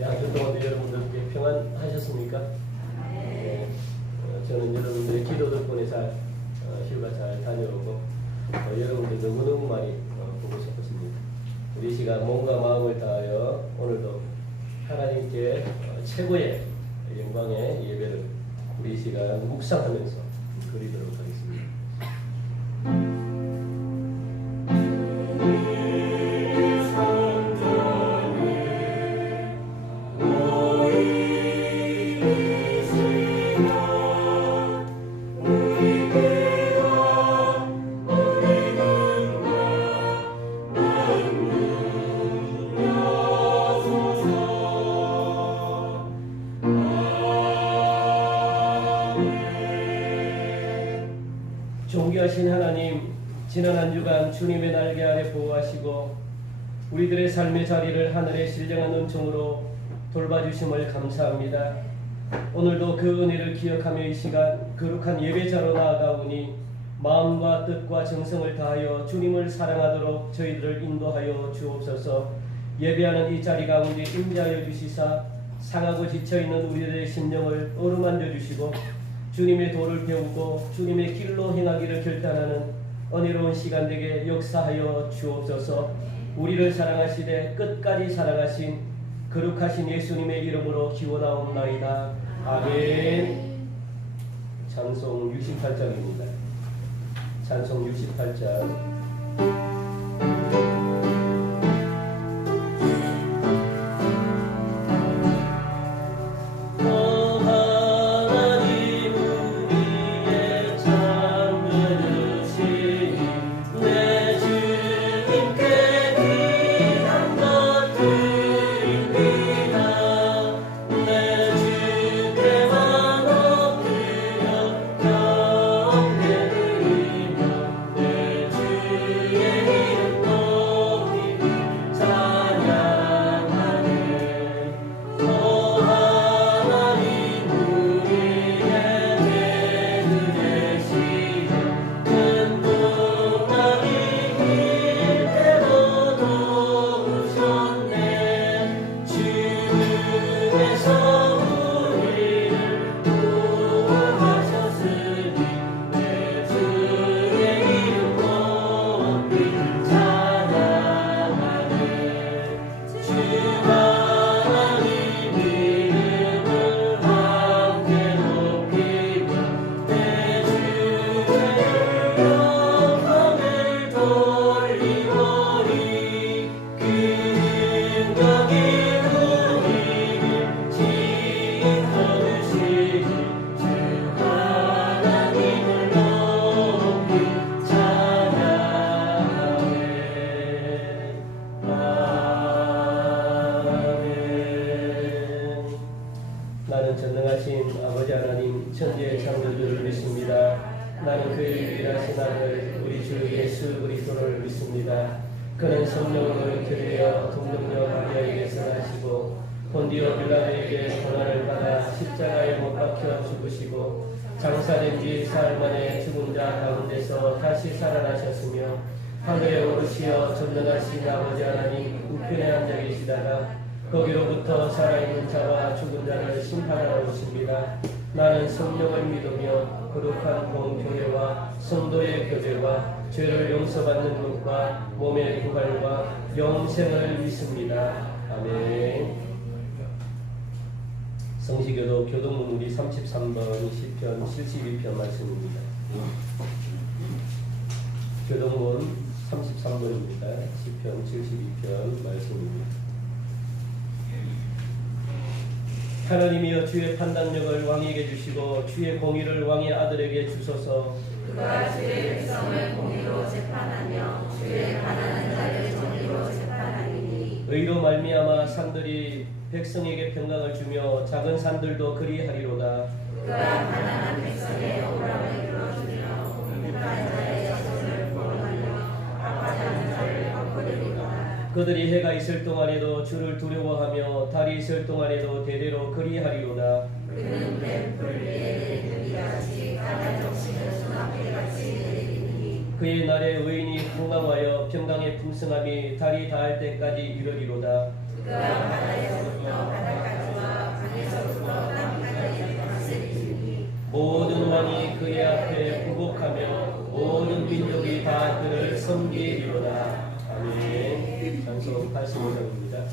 한 주 동안도 여러분들께 평안하셨습니까? 네. 저는 여러분들의 기도 덕분에 잘 휴가 잘 다녀오고 여러분들 너무너무 많이 보고 싶었습니다. 우리 시간 몸과 마음을 다하여 오늘도 하나님께 최고의 영광의 예배를 우리 시간 묵상하면서 드리도록 하겠습니다. 존귀하신 하나님, 지난 한 주간 주님의 날개 아래 보호하시고 우리들의 삶의 자리를 하늘의 신령한 은총으로 돌봐주심을 감사합니다. 오늘도 그 은혜를 기억하며 이 시간 거룩한 예배자로 나아가오니 마음과 뜻과 정성을 다하여 주님을 사랑하도록 저희들을 인도하여 주옵소서. 예배하는 이 자리 가운데 임재하여 주시사 상하고 지쳐있는 우리들의 심령을 어루만져 주시고 주님의 도를 배우고 주님의 길로 행하기를 결단하는 은혜로운 시간 되게 역사하여 주옵소서. 우리를 사랑하시되 끝까지 사랑하신 거룩하신 예수님의 이름으로 기원하옵나이다. 아멘. 찬송 68장입니다. 찬송 68장. 나는 전능하신 아버지 하나님 천지의 창조주를 믿습니다. 나는 그의 유일하신 아들 우리 주 예수 그리스도를 믿습니다. 그는 성령으로 잉태되어 동정녀 마리아에게서 나시고 본디오 빌라도에게 고난을 받아 십자가에 못 박혀 죽으시고 장사된 지 사흘 만에 죽은 자 가운데서 다시 살아나셨으며 하늘에 오르시어 전능하신 아버지 하나님 우편에 앉아 계시다가 거기로부터 살아있는 자와 죽은 자를 심판하러 오십니다. 나는 성령을 믿으며 거룩한 공교회와 성도의 교제와 죄를 용서받는 것과 몸의 부활과 영생을 믿습니다. 아멘. 성시교도 교동문 우리 33번 시편 72편 말씀입니다. 교동문 33번입니다. 시편 72편 말씀입니다. 하나님이여 주의 판단력을 왕에게 주시고 주의 공의를 왕의 아들에게 주소서. 그가 주의 백성을 공의로 재판하며 주의 가난한 자를 정의로 재판하리니 의로 말미암아 산들이 백성에게 평강을 주며 작은 산들도 그리하리로다. 그가 가난한 백성의 억울함을 들어주며 공급한 자의 자손을 보호하며 악하지 않은 자를 바꾸리로다. 그들이 해가 있을 동안에도 주를 두려워하며 달이 있을 동안에도 대대로 그리하리로다. 그는 뱀풀 위에 내리는 이같이 까닭 적시는 소나무같이 내리니 그의 날에 의인이 풍성하여 평강의 풍성함이 달이 닿을 때까지 이르리로다. 그가 바다에서부터 바다까지와 강에서부터 땅까지 다스리시니 모든 왕이 그의 앞에 굴복하며 모든 민족이 다 그를 섬기리로다. 아멘. 장소 85장입니다.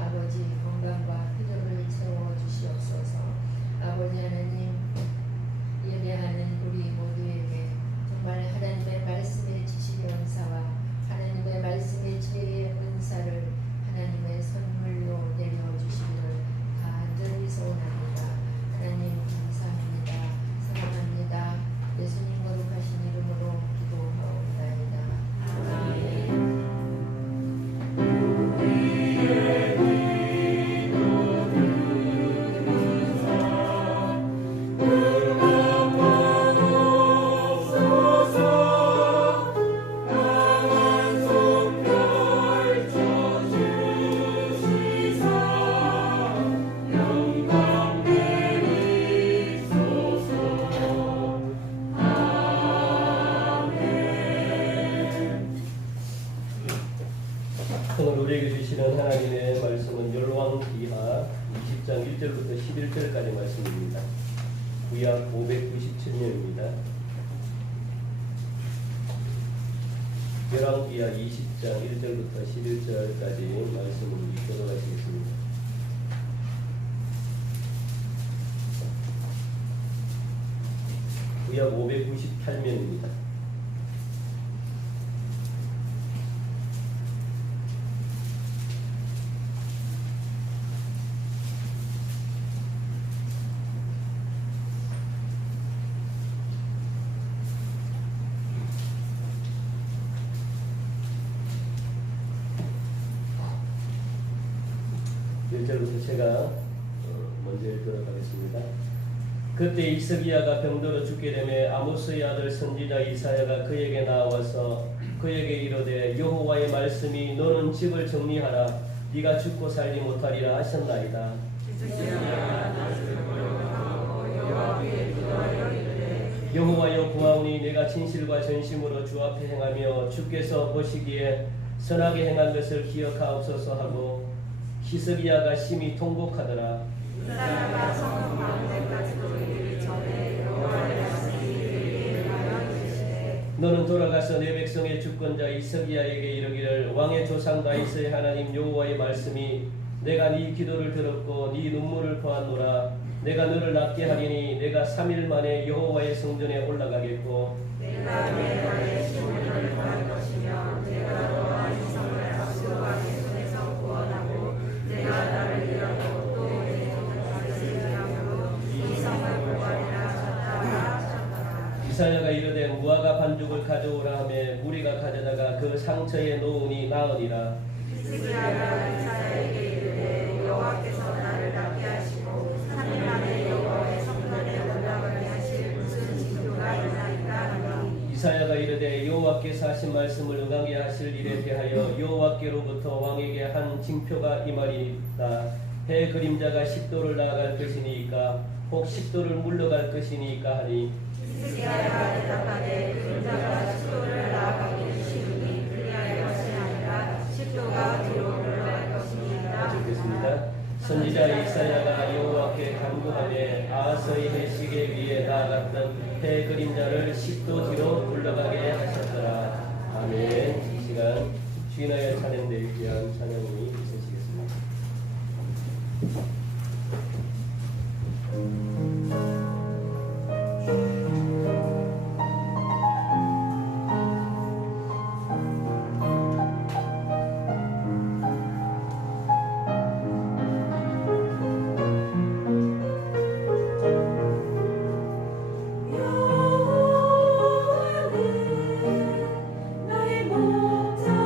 아버지 건강과 필요를 채워주시옵소서. 하나님의 말씀은 열왕기하 20장 1절부터 11절까지 말씀입니다. 구약 597년입니다. 열왕기하 20장 1절부터 11절까지 말씀을 읽도록 하시겠습니다. 구약 598면입니다. 일절부터 제가 먼저 읽도록 하겠습니다. 그때 이스기야가 병들어 죽게 되매 아모스의 아들 선지자 이사야가 그에게 나와서 그에게 이르되 여호와의 말씀이 너는 집을 정리하라 네가 죽고 살지 못하리라 하셨나이다. 여호와여 구하오니 내가 진실과 전심으로 주 앞에 행하며 주께서 보시기에 선하게 행한 것을 기억하옵소서 하고 히스기야가 심히 통곡하더라. 이사야가 성읍 가운데까지도 이르기 전에 여호와의 말씀이 그에게 임하여 이르시되 너는 돌아가서 내 백성의 주권자 히스기야에게 이르기를 왕의 조상 다윗의 하나님 여호와의 말씀이 내가 네 기도를 들었고 네 눈물을 보았노라. 내가 너를 낫게 하리니 내가 3일 만에 여호와의 성전에 올라가겠고 내가 내 나의 시온을 구할 것이며 내가 너와 이 성을 압수왕의 손에서 구원하고 내가 나를 위하고 또 내 종을 다윗을 위하고 이 성을 보관하라 하셨더라. 이사야가 이르되 무화과 반죽을 가져오라 하매 무리가 가져다가 그 상처에 놓으니 나으니라. 히스기야가 이사야에게 이르되 여호와께서 나를 낫게 하시고 3일 만에 여호와의 성전에 올라가게 하실 무슨 징조가 있나이까 하니 이사야가 이르되 여호와께서 하신 말씀을 응하게 하실 일에 대하여 여호와께로부터 왕에게 한 징표가 임하리이다. 해 그림자가 10도를 나아갈 것이니까 혹 10도를 물러갈 것이니까 하니 히스기야가 대답하되 그림자가 10도를 나아가기는 쉬우니 그리할 것이 아니라 10도가 뒤로 물러갈 것이니라. 읽겠습니다. 선지자 이사야가 여호와께 간구하되 아하스의 해식에 위에 나아갔던 해 그림자를 10도 뒤로 물러가게 하셨더라. 아멘. 이 시간 주인하여 찬양되기 위한 찬양이 있으시겠습니다. 나의 목자시니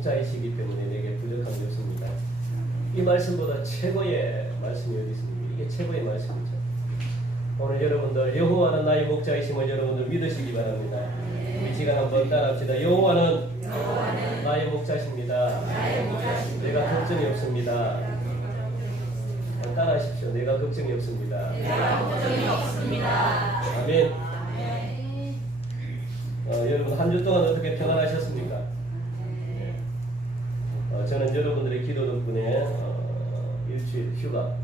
목자이시기 때문에 내게 부족한 게 없습니다. 이 말씀보다 최고의 말씀이 어디 있습니까? 이게 최고의 말씀이죠. 오늘 여러분들 여호와는 나의 목자이심을 여러분들 믿으시기 바랍니다. 우리 시간 한번 따라합시다. 여호와는 나의 목자십니다. 내가 걱정이 없습니다. 따라하십시오. 내가 걱정이 없습니다. 아멘. 여러분 한 주 동안 어떻게 평안하셨습니까? 저는 여러분들의 기도 덕분에 일주일 휴가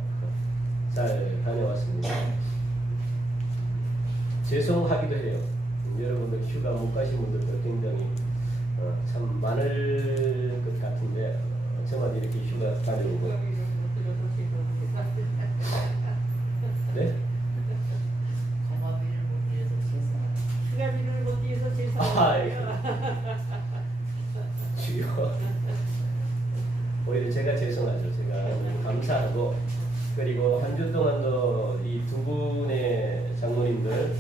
잘 다녀왔습니다. 죄송하기도 해요. 여러분들 휴가 못 가신 분들도 굉장히 참 많을 것 같은데 저만 이렇게 휴가 다니고 네? 휴가비를 못 뒤에서 죄송합니다. 주여. 오히려 제가 죄송하죠. 제가 감사하고 그리고 한 주 동안도 이 두 분의 장로님들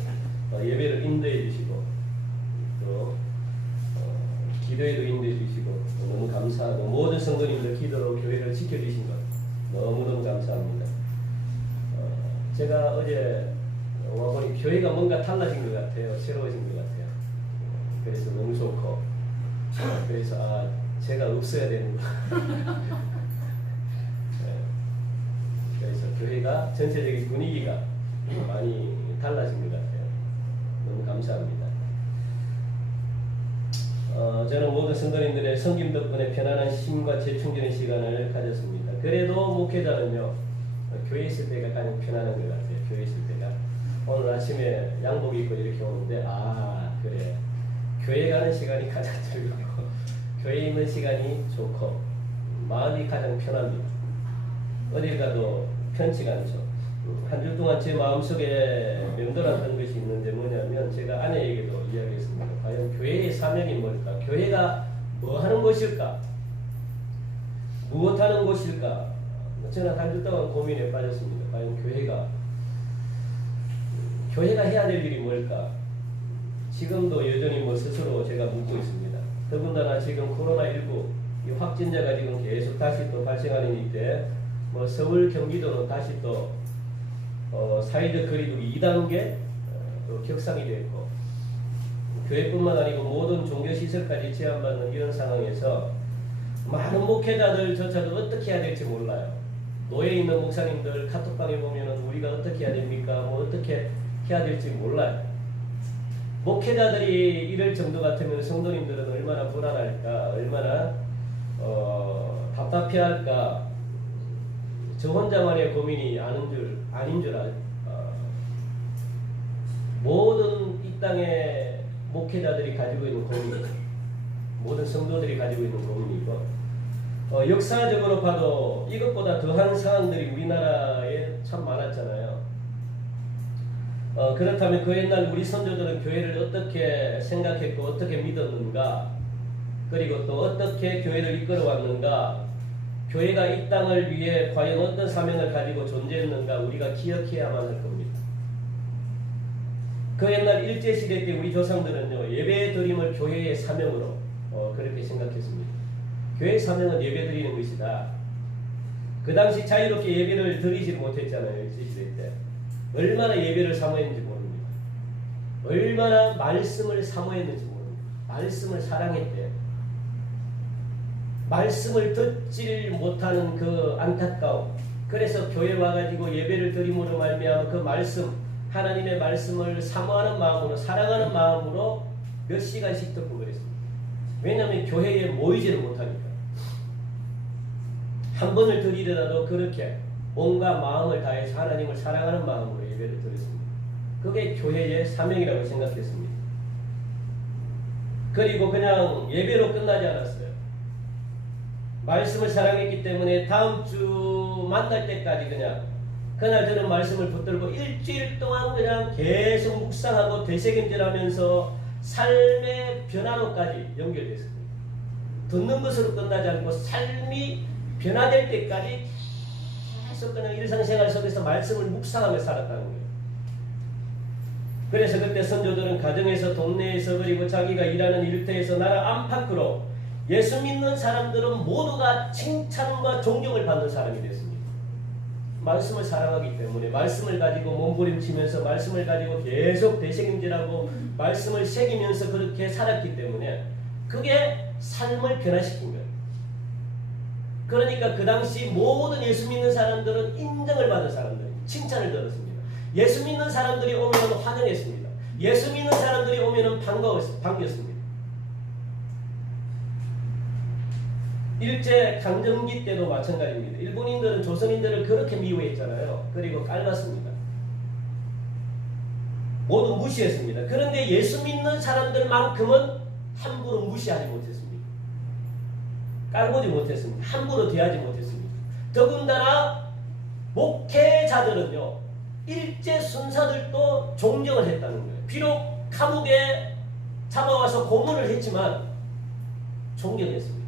예배를 인도해 주시고 또 기도에도 인도해 주시고 너무 감사하고 모든 성도님들 기도로 교회를 지켜주신 것 너무너무 감사합니다. 제가 어제 와보니 교회가 뭔가 달라진 것 같아요. 새로워진 것 같아요. 그래서 너무 좋고 그래서 제가 없어야 되는구나. 그래서 교회가 전체적인 분위기가 많이 달라진 것 같아요. 너무 감사합니다. 저는 모든 성도님들의 섬김 덕분에 편안한 힘과 재충전의 시간을 가졌습니다. 그래도 목회자는요, 교회에 있을 때가 가장 편안한 것 같아요. 교회에 있을 때가. 오늘 아침에 양복 입고 이렇게 오는데 그래. 교회 가는 시간이 가장 즐겁고 교회에 있는 시간이 좋고 마음이 가장 편합니다. 어딜 가도 편치가 않죠. 한 주 동안 제 마음속에 맴돌았던 것이 있는데 뭐냐면 제가 아내에게도 이야기했습니다. 과연 교회의 사명이 뭘까? 교회가 뭐 하는 곳일까? 무엇 하는 곳일까? 저는 한 주 동안 고민에 빠졌습니다. 과연 교회가 해야 될 일이 뭘까? 지금도 여전히 스스로 제가 묻고 있습니다. 더군다나 지금 코로나19 이 확진자가 지금 계속 다시 또 발생하는 이때 서울 경기도는 다시 또 사회적 거리두기 2단계 격상이 됐고 교회뿐만 아니고 모든 종교시설까지 제한받는 이런 상황에서 많은 목회자들조차도 어떻게 해야 될지 몰라요. 노예에 있는 목사님들 카톡방에 보면은 우리가 어떻게 해야 됩니까? 어떻게 해야 될지 몰라요. 목회자들이 이럴 정도 같으면 성도님들은 얼마나 불안할까, 얼마나 답답해할까. 저 혼자만의 고민이 아닌 줄 모든 이 땅의 목회자들이 가지고 있는 고민, 모든 성도들이 가지고 있는 고민이고 역사적으로 봐도 이것보다 더한 상황들이 우리나라에 참 많았잖아요. 그렇다면 그 옛날 우리 선조들은 교회를 어떻게 생각했고 어떻게 믿었는가, 그리고 또 어떻게 교회를 이끌어왔는가, 교회가 이 땅을 위해 과연 어떤 사명을 가지고 존재했는가 우리가 기억해야만 할 겁니다. 그 옛날 일제시대 때 우리 조상들은요, 예배 드림을 교회의 사명으로 그렇게 생각했습니다. 교회의 사명은 예배 드리는 것이다. 그 당시 자유롭게 예배를 드리지 못했잖아요. 일제시대 때. 얼마나 예배를 사모했는지 모릅니다. 얼마나 말씀을 사모했는지 모릅니다. 말씀을 사랑했대요. 말씀을 듣질 못하는 그 안타까움. 그래서 교회 와가지고 예배를 드림으로 말미암아 그 말씀, 하나님의 말씀을 사모하는 마음으로, 사랑하는 마음으로 몇 시간씩 듣고 그랬습니다. 왜냐하면 교회에 모이지를 못하니까. 한 번을 드리더라도 그렇게 온갖 마음을 다해서 하나님을 사랑하는 마음으로 예배를 드렸습니다. 그게 교회의 사명이라고 생각했습니다. 그리고 그냥 예배로 끝나지 않았어요. 말씀을 사랑했기 때문에 다음 주 만날 때까지 그날 들은 말씀을 붙들고 일주일 동안 그냥 계속 묵상하고 되새김질하면서 삶의 변화로까지 연결됐습니다. 듣는 것으로 끝나지 않고 삶이 변화될 때까지 계속 그냥 일상생활 속에서 말씀을 묵상하며 살았다는 거예요. 그래서 그때 선조들은 가정에서, 동네에서, 그리고 자기가 일하는 일터에서, 나라 안팎으로 예수 믿는 사람들은 모두가 칭찬과 존경을 받는 사람이 됐습니다. 말씀을 사랑하기 때문에 말씀을 가지고 몸부림치면서 말씀을 가지고 계속 되새김질하고 말씀을 새기면서 그렇게 살았기 때문에 그게 삶을 변화시킨 거예요. 그러니까 그 당시 모든 예수 믿는 사람들은 인정을 받은 사람들, 칭찬을 들었습니다. 예수 믿는 사람들이 오면 환영했습니다. 예수 믿는 사람들이 오면 반겼습니다. 일제 강점기 때도 마찬가지입니다. 일본인들은 조선인들을 그렇게 미워했잖아요. 그리고 깔봤습니다. 모두 무시했습니다. 그런데 예수 믿는 사람들만큼은 함부로 무시하지 못했습니다. 깔보지 못했습니다. 함부로 대하지 못했습니다. 더군다나 목회자들은요, 일제 순사들도 존경을 했다는 거예요. 비록 감옥에 잡아와서 고문을 했지만 존경했습니다.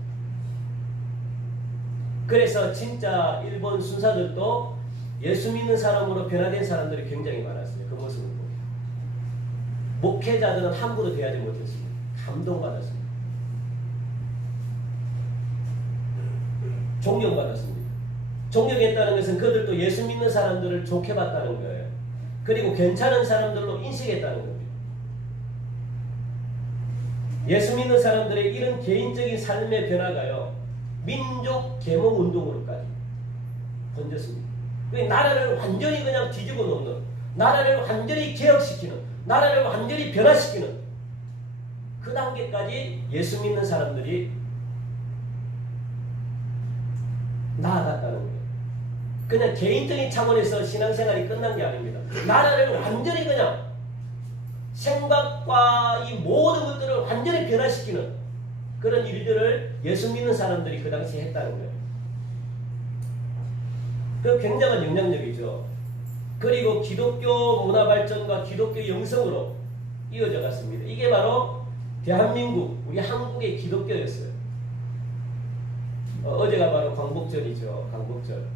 그래서 진짜 일본 순사들도 예수 믿는 사람으로 변화된 사람들이 굉장히 많았어요. 그 모습을 보고. 목회자들은 함부로 대하지 못했습니다. 감동받았습니다. 존경받았습니다. 존경했다는 것은 그들도 예수 믿는 사람들을 좋게 봤다는 거예요. 그리고 괜찮은 사람들로 인식했다는 겁니다. 예수 믿는 사람들의 이런 개인적인 삶의 변화가요, 민족 계몽 운동으로까지 번졌습니다. 나라를 완전히 그냥 뒤집어 놓는, 나라를 완전히 개혁시키는, 나라를 완전히 변화시키는 그 단계까지 예수 믿는 사람들이 나아갔다는 거예요. 그냥 개인적인 차원에서 신앙생활이 끝난 게 아닙니다. 나라를 완전히 그냥 생각과 이 모든 것들을 완전히 변화시키는 그런 일들을 예수 믿는 사람들이 그 당시에 했다는 거예요. 그 굉장한 영향력이죠. 그리고 기독교 문화 발전과 기독교 영성으로 이어져 갔습니다. 이게 바로 대한민국, 우리 한국의 기독교였어요. 어제가 바로 광복절이죠. 광복절.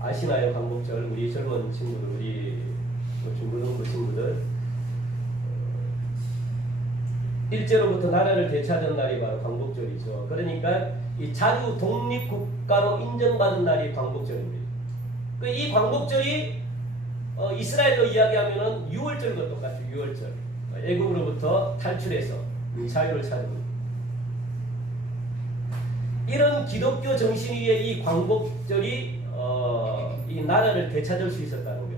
아시나요? 광복절. 우리 젊은 친구들, 우리 중고등부 친구들. 일제로부터 나라를 되찾은 날이 바로 광복절이죠. 그러니까 이 자주 독립국가로 인정받은 날이 광복절입니다. 이 광복절이 이스라엘로 이야기하면은 6월절과 똑같죠. 6월절. 애국으로부터 탈출해서 자유를 찾은 겁니다. 이런 기독교 정신 위에 이 광복절이 이 나라를 되찾을 수 있었다는 거예요.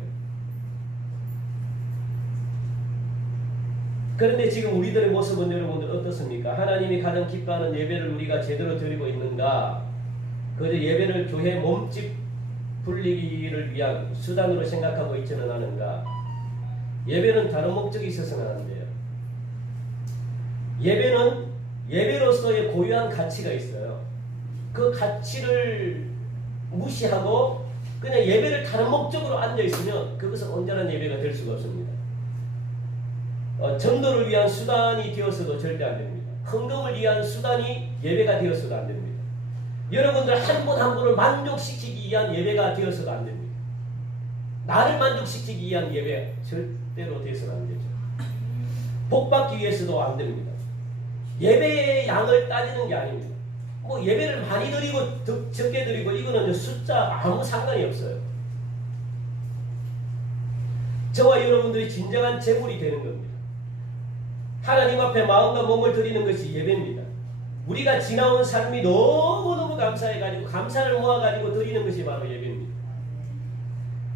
그런데 지금 우리들의 모습은 여러분들 어떻습니까? 하나님이 가장 기뻐하는 예배를 우리가 제대로 드리고 있는가? 그저 예배를 교회 몸집 불리기를 위한 수단으로 생각하고 있지는 않은가? 예배는 다른 목적이 있어서는 안 돼요. 예배는 예배로서의 고유한 가치가 있어요. 그 가치를 무시하고 그냥 예배를 다른 목적으로 앉아있으면 그것은 온전한 예배가 될 수가 없습니다. 전도를 위한 수단이 되어서도 절대 안 됩니다. 헌금을 위한 수단이 예배가 되어서도 안 됩니다. 여러분들 한 분 한 분을 만족시키기 위한 예배가 되어서도 안 됩니다. 나를 만족시키기 위한 예배 절대로 되어서는 안 되죠. 복받기 위해서도 안 됩니다. 예배의 양을 따지는 게 아닙니다. 뭐 예배를 많이 드리고 적게 드리고 이거는 숫자 아무 상관이 없어요. 저와 여러분들이 진정한 제물이 되는 겁니다. 하나님 앞에 마음과 몸을 드리는 것이 예배입니다. 우리가 지나온 삶이 너무너무 감사해가지고 감사를 모아가지고 드리는 것이 바로 예배입니다.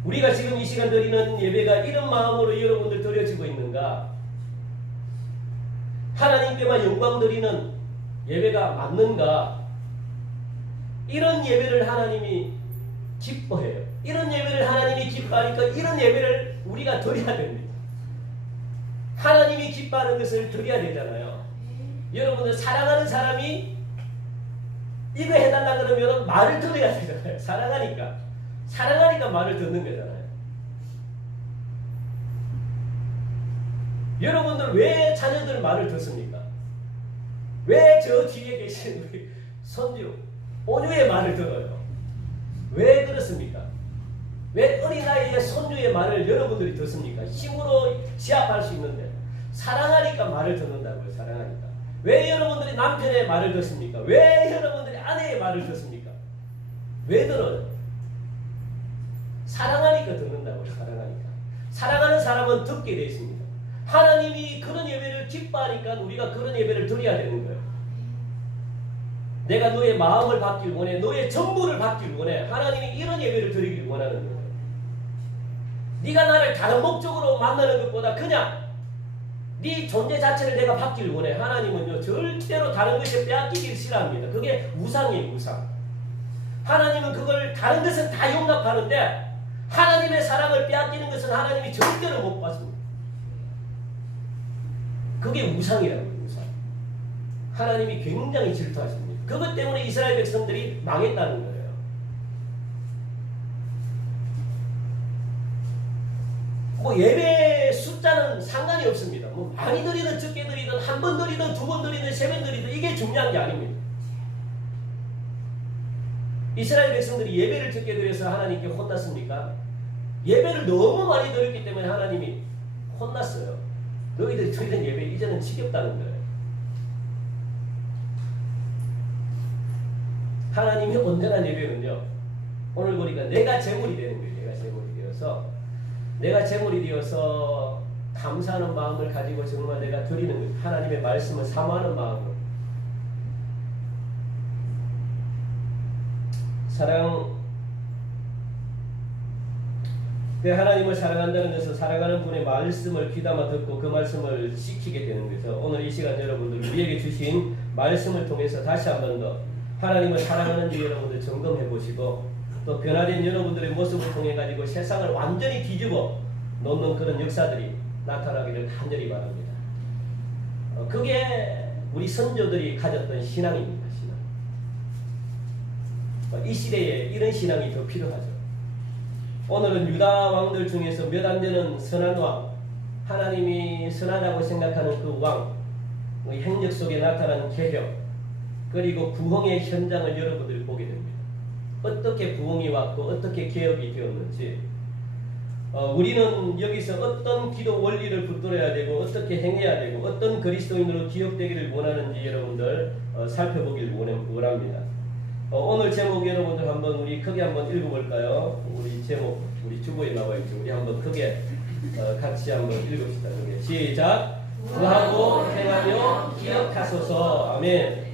우리가 지금 이 시간 드리는 예배가 이런 마음으로 여러분들 드려지고 있는가? 하나님께만 영광 드리는 예배가 맞는가? 이런 예배를 하나님이 기뻐해요. 이런 예배를 하나님이 기뻐하니까 이런 예배를 우리가 드려야 됩니다. 하나님이 기뻐하는 것을 드려야 되잖아요. 여러분들 사랑하는 사람이 이거 해달라 그러면 말을 들어야 되잖아요. 사랑하니까 말을 듣는 거잖아요. 여러분들 왜 자녀들 말을 듣습니까? 왜 저 뒤에 계신 우리 손주 온유의 말을 들어요? 왜 그렇습니까? 왜 어린아이의 손주의 말을 여러분들이 듣습니까? 힘으로 제압할 수 있는데 사랑하니까 말을 듣는다고요. 사랑하니까. 왜 여러분들이 남편의 말을 듣습니까? 왜 여러분들이 아내의 말을 듣습니까? 왜 들어요? 사랑하니까 듣는다고요. 사랑하니까. 사랑하는 사람은 듣게 되어 있습니다. 하나님이 그런 예배를 기뻐하니까 우리가 그런 예배를 드려야 되는 거예요. 내가 너의 마음을 받길 원해. 너의 전부를 받길 원해. 하나님이 이런 예배를 드리길 원하는 거예요. 네가 나를 다른 목적으로 만나는 것보다 그냥 네 존재 자체를 내가 받길 원해. 하나님은요 절대로 다른 것에 빼앗기길 싫어합니다. 그게 우상이에요. 우상. 하나님은 그걸 다른 것은 다 용납하는데 하나님의 사랑을 빼앗기는 것은 하나님이 절대로 못 받습니다. 그게 우상이라고요. 우상. 하나님이 굉장히 질투하십니다. 그것 때문에 이스라엘 백성들이 망했다는 거예요. 뭐 예배 숫자는 상관이 없습니다. 뭐 많이 드리든 적게 드리든 한 번 드리든 두 번 드리든 세 번 드리든 이게 중요한 게 아닙니다. 이스라엘 백성들이 예배를 적게 드려서 하나님께 혼났습니까? 예배를 너무 많이 드렸기 때문에 하나님이 혼났어요. 너희들이 드리던 예배 이제는 지겹다는 거예요. 하나님이 온전한 예배는요, 오늘 보니까 내가 제물이 되는 거예요. 내가 제물이 되어서 감사하는 마음을 가지고 정말 내가 드리는 거예요. 하나님의 말씀을 사모하는 마음으로. 하나님을 사랑한다는 것은 사랑하는 분의 말씀을 귀담아 듣고 그 말씀을 지키게 되는 거죠. 오늘 이 시간 여러분들 우리에게 주신 말씀을 통해서 다시 한 번 더 하나님을 사랑하는지 여러분들 점검해 보시고 또 변화된 여러분들의 모습을 통해 가지고 세상을 완전히 뒤집어 놓는 그런 역사들이 나타나기를 간절히 바랍니다. 그게 우리 선조들이 가졌던 신앙입니다. 신앙. 이 시대에 이런 신앙이 더 필요하죠. 오늘은 유다 왕들 중에서 몇 안 되는 선한 왕, 하나님이 선하다고 생각하는 그 왕, 행적 속에 나타난 개혁, 그리고 부흥의 현장을 여러분들이 보게 됩니다. 어떻게 부흥이 왔고 어떻게 개혁이 되었는지 우리는 여기서 어떤 기도 원리를 붙들어야 되고 어떻게 행해야 되고 어떤 그리스도인으로 기억되기를 원하는지 여러분들 살펴보길 원합니다. 오늘 제목 여러분들 한번 우리 크게 한번 읽어볼까요? 우리 제목 우리 주보에 나와 있죠. 우리 한번 크게 같이 한번 읽읍시다. 시작. 구하고 행하며 기억하소서. 아멘.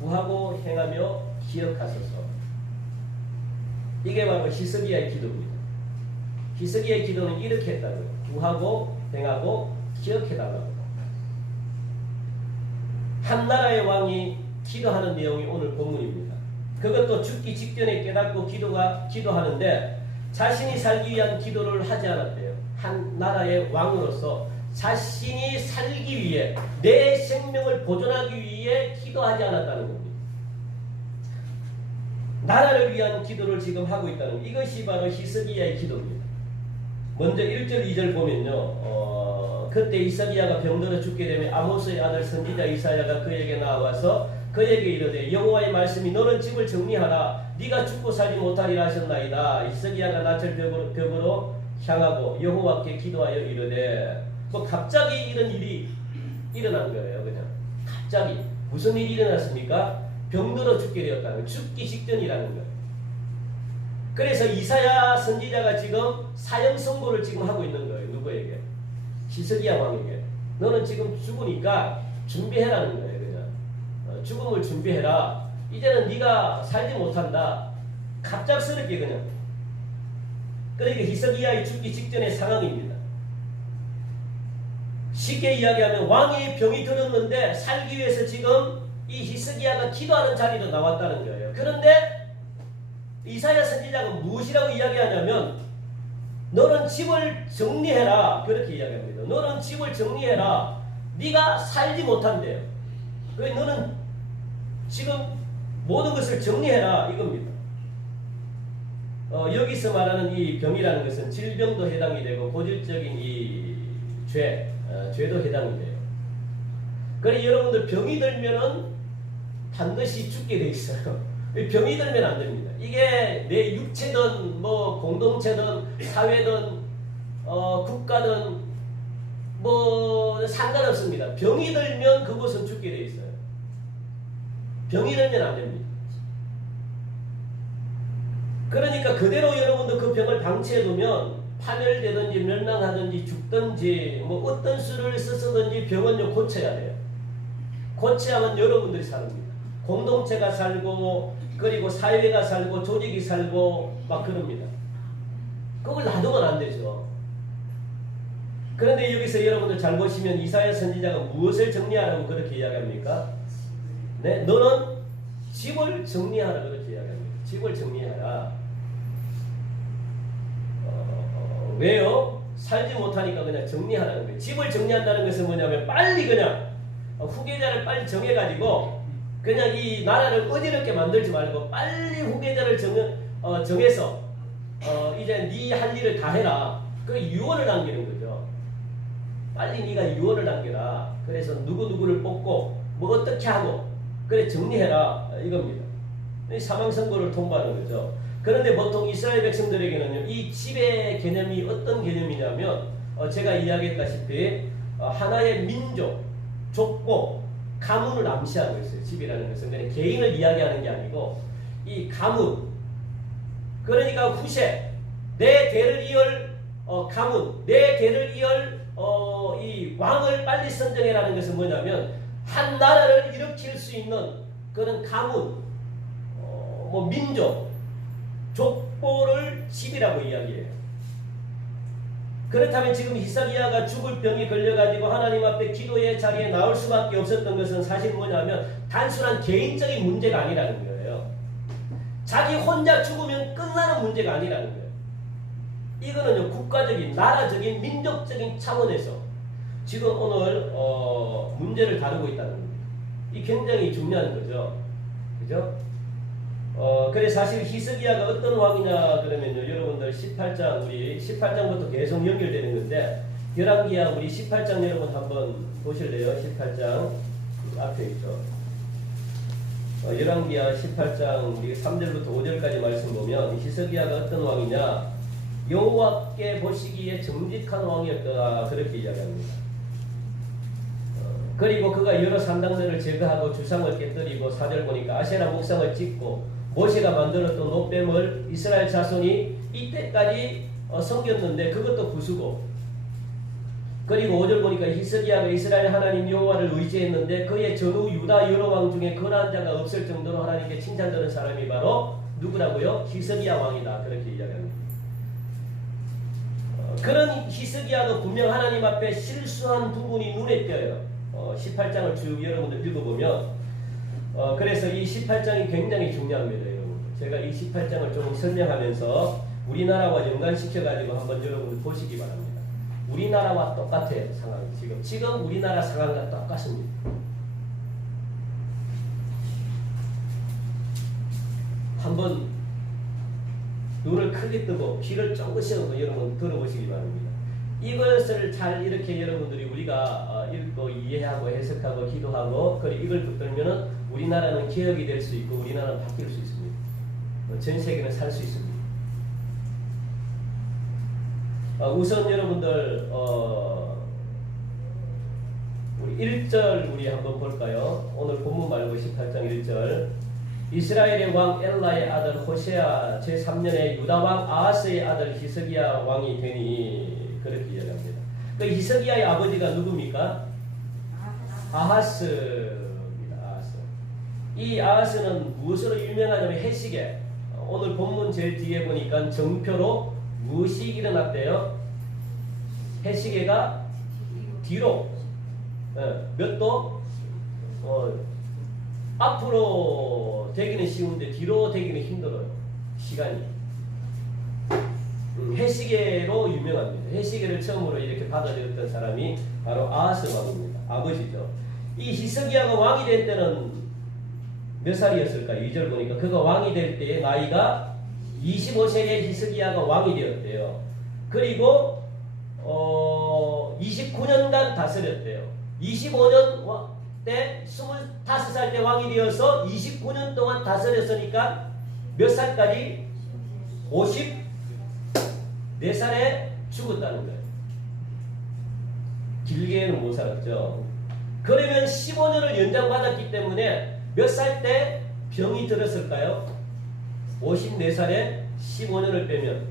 구하고 행하며 기억하소서. 이게 바로 히스기야의 기도입니다. 히스기야의 기도는 이렇게 했다고요. 구하고 행하고 기억해달라고. 한 나라의 왕이 기도하는 내용이 오늘 본문입니다. 그것도 죽기 직전에 깨닫고 기도하는데 자신이 살기 위한 기도를 하지 않았대요. 한 나라의 왕으로서 자신이 살기 위해 내 생명을 보존하기 위해 기도하지 않았다는 겁니다. 나라를 위한 기도를 지금 하고 있다는 것. 이것이 바로 히스기야의 기도입니다. 먼저 1절 2절 보면요. 그때 히스기야가 병들어 죽게 되면 아모스의 아들 선지자 이사야가 그에게 나와서 그에게 이르되 여호와의 말씀이 너는 집을 정리하라. 네가 죽고 살지 못하리라 하셨나이다. 히스기야가 낯을 벽으로 향하고 여호와께 기도하여 이르되 갑자기 이런 일이 일어난 거예요. 그냥 갑자기 무슨 일이 일어났습니까? 병들어 죽게 되었다는 거예요. 죽기 직전이라는 거예요. 그래서 이사야 선지자가 지금 사형 선고를 지금 하고 있는 거예요. 누구에게? 히스기야 왕에게. 너는 지금 죽으니까 준비해라는 거예요. 그냥 죽음을 준비해라. 이제는 네가 살지 못한다. 갑작스럽게 그냥. 그러니까 히스기야의 죽기 직전의 상황입니다. 쉽게 이야기하면 왕의 병이 들었는데 살기 위해서 지금 이 히스기야가 기도하는 자리로 나왔다는 거예요. 그런데 이사야 선지자가 무엇이라고 이야기하냐면 너는 집을 정리해라. 그렇게 이야기합니다. 너는 집을 정리해라. 네가 살지 못한대요. 그래서 너는 지금 모든 것을 정리해라 이겁니다. 여기서 말하는 이 병이라는 것은 질병도 해당이 되고 고질적인 이 죄도 해당이 돼요. 그래 여러분들 병이 들면은 반드시 죽게 돼 있어요. 병이 들면 안 됩니다. 이게 내 육체든 뭐 공동체든 사회든 국가든 뭐 상관없습니다. 병이 들면 그곳은 죽게 돼 있어요. 병이 들면 안 됩니다. 그러니까 그대로 여러분도 그 병을 방치해두면 파멸되든지 멸망하든지 죽든지 뭐 어떤 수를 쓰든지 병은 고쳐야 돼요. 고쳐야만 여러분들이 삽니다. 공동체가 살고 그리고 사회가 살고 조직이 살고 막 그럽니다. 그걸 놔두면 안 되죠. 그런데 여기서 여러분들 잘 보시면 이사야 선지자가 무엇을 정리하라고 그렇게 이야기합니까? 네, 너는 집을 정리하라 그렇게 이야기합니다. 집을 정리하라. 왜요? 살지 못하니까 그냥 정리하라는 거예요. 집을 정리한다는 것은 뭐냐면 빨리 그냥 후계자를 빨리 정해가지고 그냥 이 나라를 어지럽게 만들지 말고 빨리 후계자를 정해서 이제 네 할 일을 다 해라. 그 유언을 남기는 거죠. 빨리 네가 유언을 남겨라. 그래서 누구누구를 뽑고 뭐 어떻게 하고 그래 정리해라 이겁니다. 사망 선고를 통보하는 거죠. 그런데 보통 이스라엘 백성들에게는요, 이 집의 개념이 어떤 개념이냐면 제가 이야기했다시피 하나의 민족, 족보, 가문을 암시하고 있어요. 집이라는 것은 그냥 개인을 이야기하는 게 아니고 이 가문, 그러니까 후세, 내 대를 이을 가문, 내 대를 이을 이 왕을 빨리 선정해라는 것은 뭐냐면 한 나라를 일으킬 수 있는 그런 가문, 뭐 민족, 족보를 집이라고 이야기해요. 그렇다면 지금 히스기야가 죽을 병이 걸려가지고 하나님 앞에 기도의 자리에 나올 수밖에 없었던 것은 사실 뭐냐면 단순한 개인적인 문제가 아니라는 거예요. 자기 혼자 죽으면 끝나는 문제가 아니라는 거예요. 이거는요, 국가적인, 나라적인, 민족적인 차원에서 지금 오늘 문제를 다루고 있다는 겁니다. 이 굉장히 중요한 거죠. 그죠? 그래 사실 히스기야가 어떤 왕이냐 그러면요, 여러분들 18장, 우리 18장부터 계속 연결되는 건데 열왕기야 우리 18장 여러분 한번 보실래요? 18장 앞에 있죠. 열왕기야 18장 우리 3절부터 5절까지 말씀 보면 히스기야가 어떤 왕이냐, 여호와께 보시기에 정직한 왕이었다 그렇게 이야기합니다. 그리고 그가 여러 산당들을 제거하고 주상을 깨뜨리고 4절 보니까 아세라 목상을 찍고 모세가 만들었던 노뱀을 이스라엘 자손이 이때까지 섬겼는데 그것도 부수고, 그리고 5절 보니까 히스기야가 이스라엘 하나님 여호와를 의지했는데 그의 전후 유다 여러 왕 중에 그러한 자가 없을 정도로 하나님께 칭찬되는 사람이 바로 누구라고요? 히스기야 왕이다 그렇게 이야기합니다. 그런 히스기야도 분명 하나님 앞에 실수한 부분이 눈에 띄어요. 18장을 쭉 여러분들 읽어보면 그래서 이 18장이 굉장히 중요합니다. 여러분, 제가 이 18장을 좀 설명하면서 우리나라와 연관시켜가지고 한번 여러분들 보시기 바랍니다. 우리나라와 똑같아요. 상황이 지금 우리나라 상황과 똑같습니다. 한번 눈을 크게 뜨고 귀를 쫑긋이고 여러분 들어보시기 바랍니다. 이것을 잘 이렇게 여러분들이 우리가 읽고 이해하고 해석하고 기도하고 그리고 이걸 붙들면은 우리나라는 개혁이 될 수 있고 우리나라는 바뀔 수 있습니다. 전 세계는 살 수 있습니다. 우선 여러분들 우리 1절 우리 한번 볼까요? 오늘 본문 말고 18장 1절. 이스라엘의 왕 엘라의 아들 호세아 제3년에 유다 왕 아하스의 아들 히스기야 왕이 되니 그렇게 이야기합니다. 그 히스기야의 아버지가 누굽니까? 아하스입니다. 아하스. 이 아하스는 무엇으로 유명하냐면 해시계. 오늘 본문 제일 뒤에 보니까 정표로 무엇이 일어났대요? 해시계가 뒤로 몇 도? 앞으로 되기는 쉬운데 뒤로 되기는 힘들어요. 시간이. 해시계로 유명합니다. 해시계를 처음으로 이렇게 받아들였던 사람이 바로 아하스 왕입니다. 아버지죠. 이 히스기야가 왕이 될 때는 몇 살이었을까? 2절 보니까 그가 왕이 될 때의 나이가 25세의 히스기야가 왕이 되었대요. 그리고 29년간 다스렸대요. 25년 때 25살 때 왕이 되어서 29년 동안 다스렸으니까 몇 살까지? 54살에 죽었다는 거예요. 길게는 못 살았죠. 그러면 15년을 연장받았기 때문에 몇 살 때 병이 들었을까요? 54살에 15년을 빼면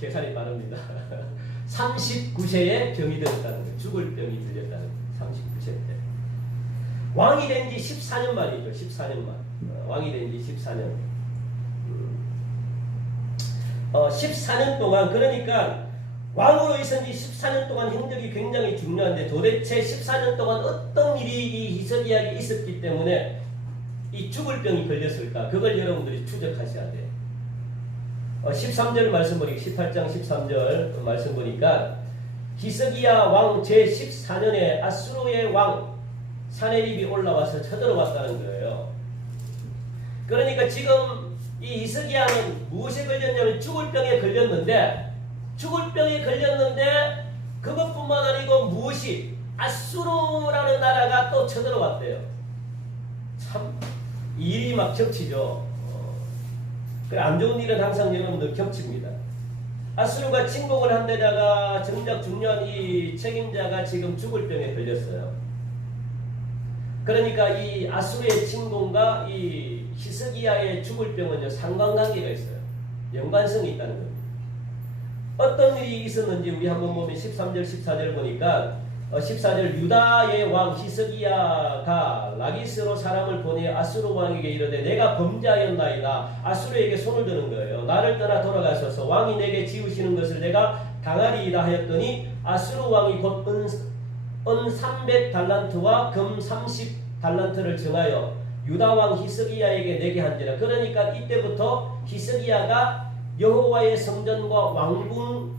계산이 빠릅니다. 39세에 병이 들었다는 거예요. 죽을 병이 들렸다는 거예요. 39세 때. 왕이 된 지 14년 만이죠. 14년 만. 왕이 된 지 14년. 14년 동안, 그러니까 왕으로 있은 지 14년 동안 행적이 굉장히 중요한데 도대체 14년 동안 어떤 일이 이 히스기야에게 있었기 때문에 이 죽을 병이 걸렸을까? 그걸 여러분들이 추적하셔야 돼요. 13절 말씀 보니까 18장 13절 말씀 보니까 히스기야 왕 제14년에 아수르의 왕 사네립이 올라와서 쳐들어왔다는 거예요. 그러니까 지금 이 히스기야는 무엇에 걸렸냐면 죽을 병에 걸렸는데 그것뿐만 아니고 무엇이 아수르라는 나라가 또 쳐들어왔대요. 참 일이 막 겹치죠. 그래, 안 좋은 일은 항상 여러분들 겹칩니다. 아수르가 침공을 한 데다가 정작 중요한 이 책임자가 지금 죽을 병에 걸렸어요. 그러니까 이 아수르의 침공과 이 히스기야의 죽을 병은 상관관계가 있어요. 연관성이 있다는 겁니다. 어떤 일이 있었는지 우리 한번 보면 13절 14절 보니까 14절 유다의 왕 히스기야가 라기스로 사람을 보내 아수르 왕에게 이르되 내가 범죄하였나이다. 아수르에게 손을 드는 거예요. 나를 떠나 돌아가셔서 왕이 내게 지으시는 것을 내가 당하리이다 하였더니 아수르 왕이 곧 은 300달란트와 금 30달란트를 정하여 유다 왕 히스기야에게 내게 한지라. 그러니까 이때부터 히스기야가 여호와의 성전과 왕궁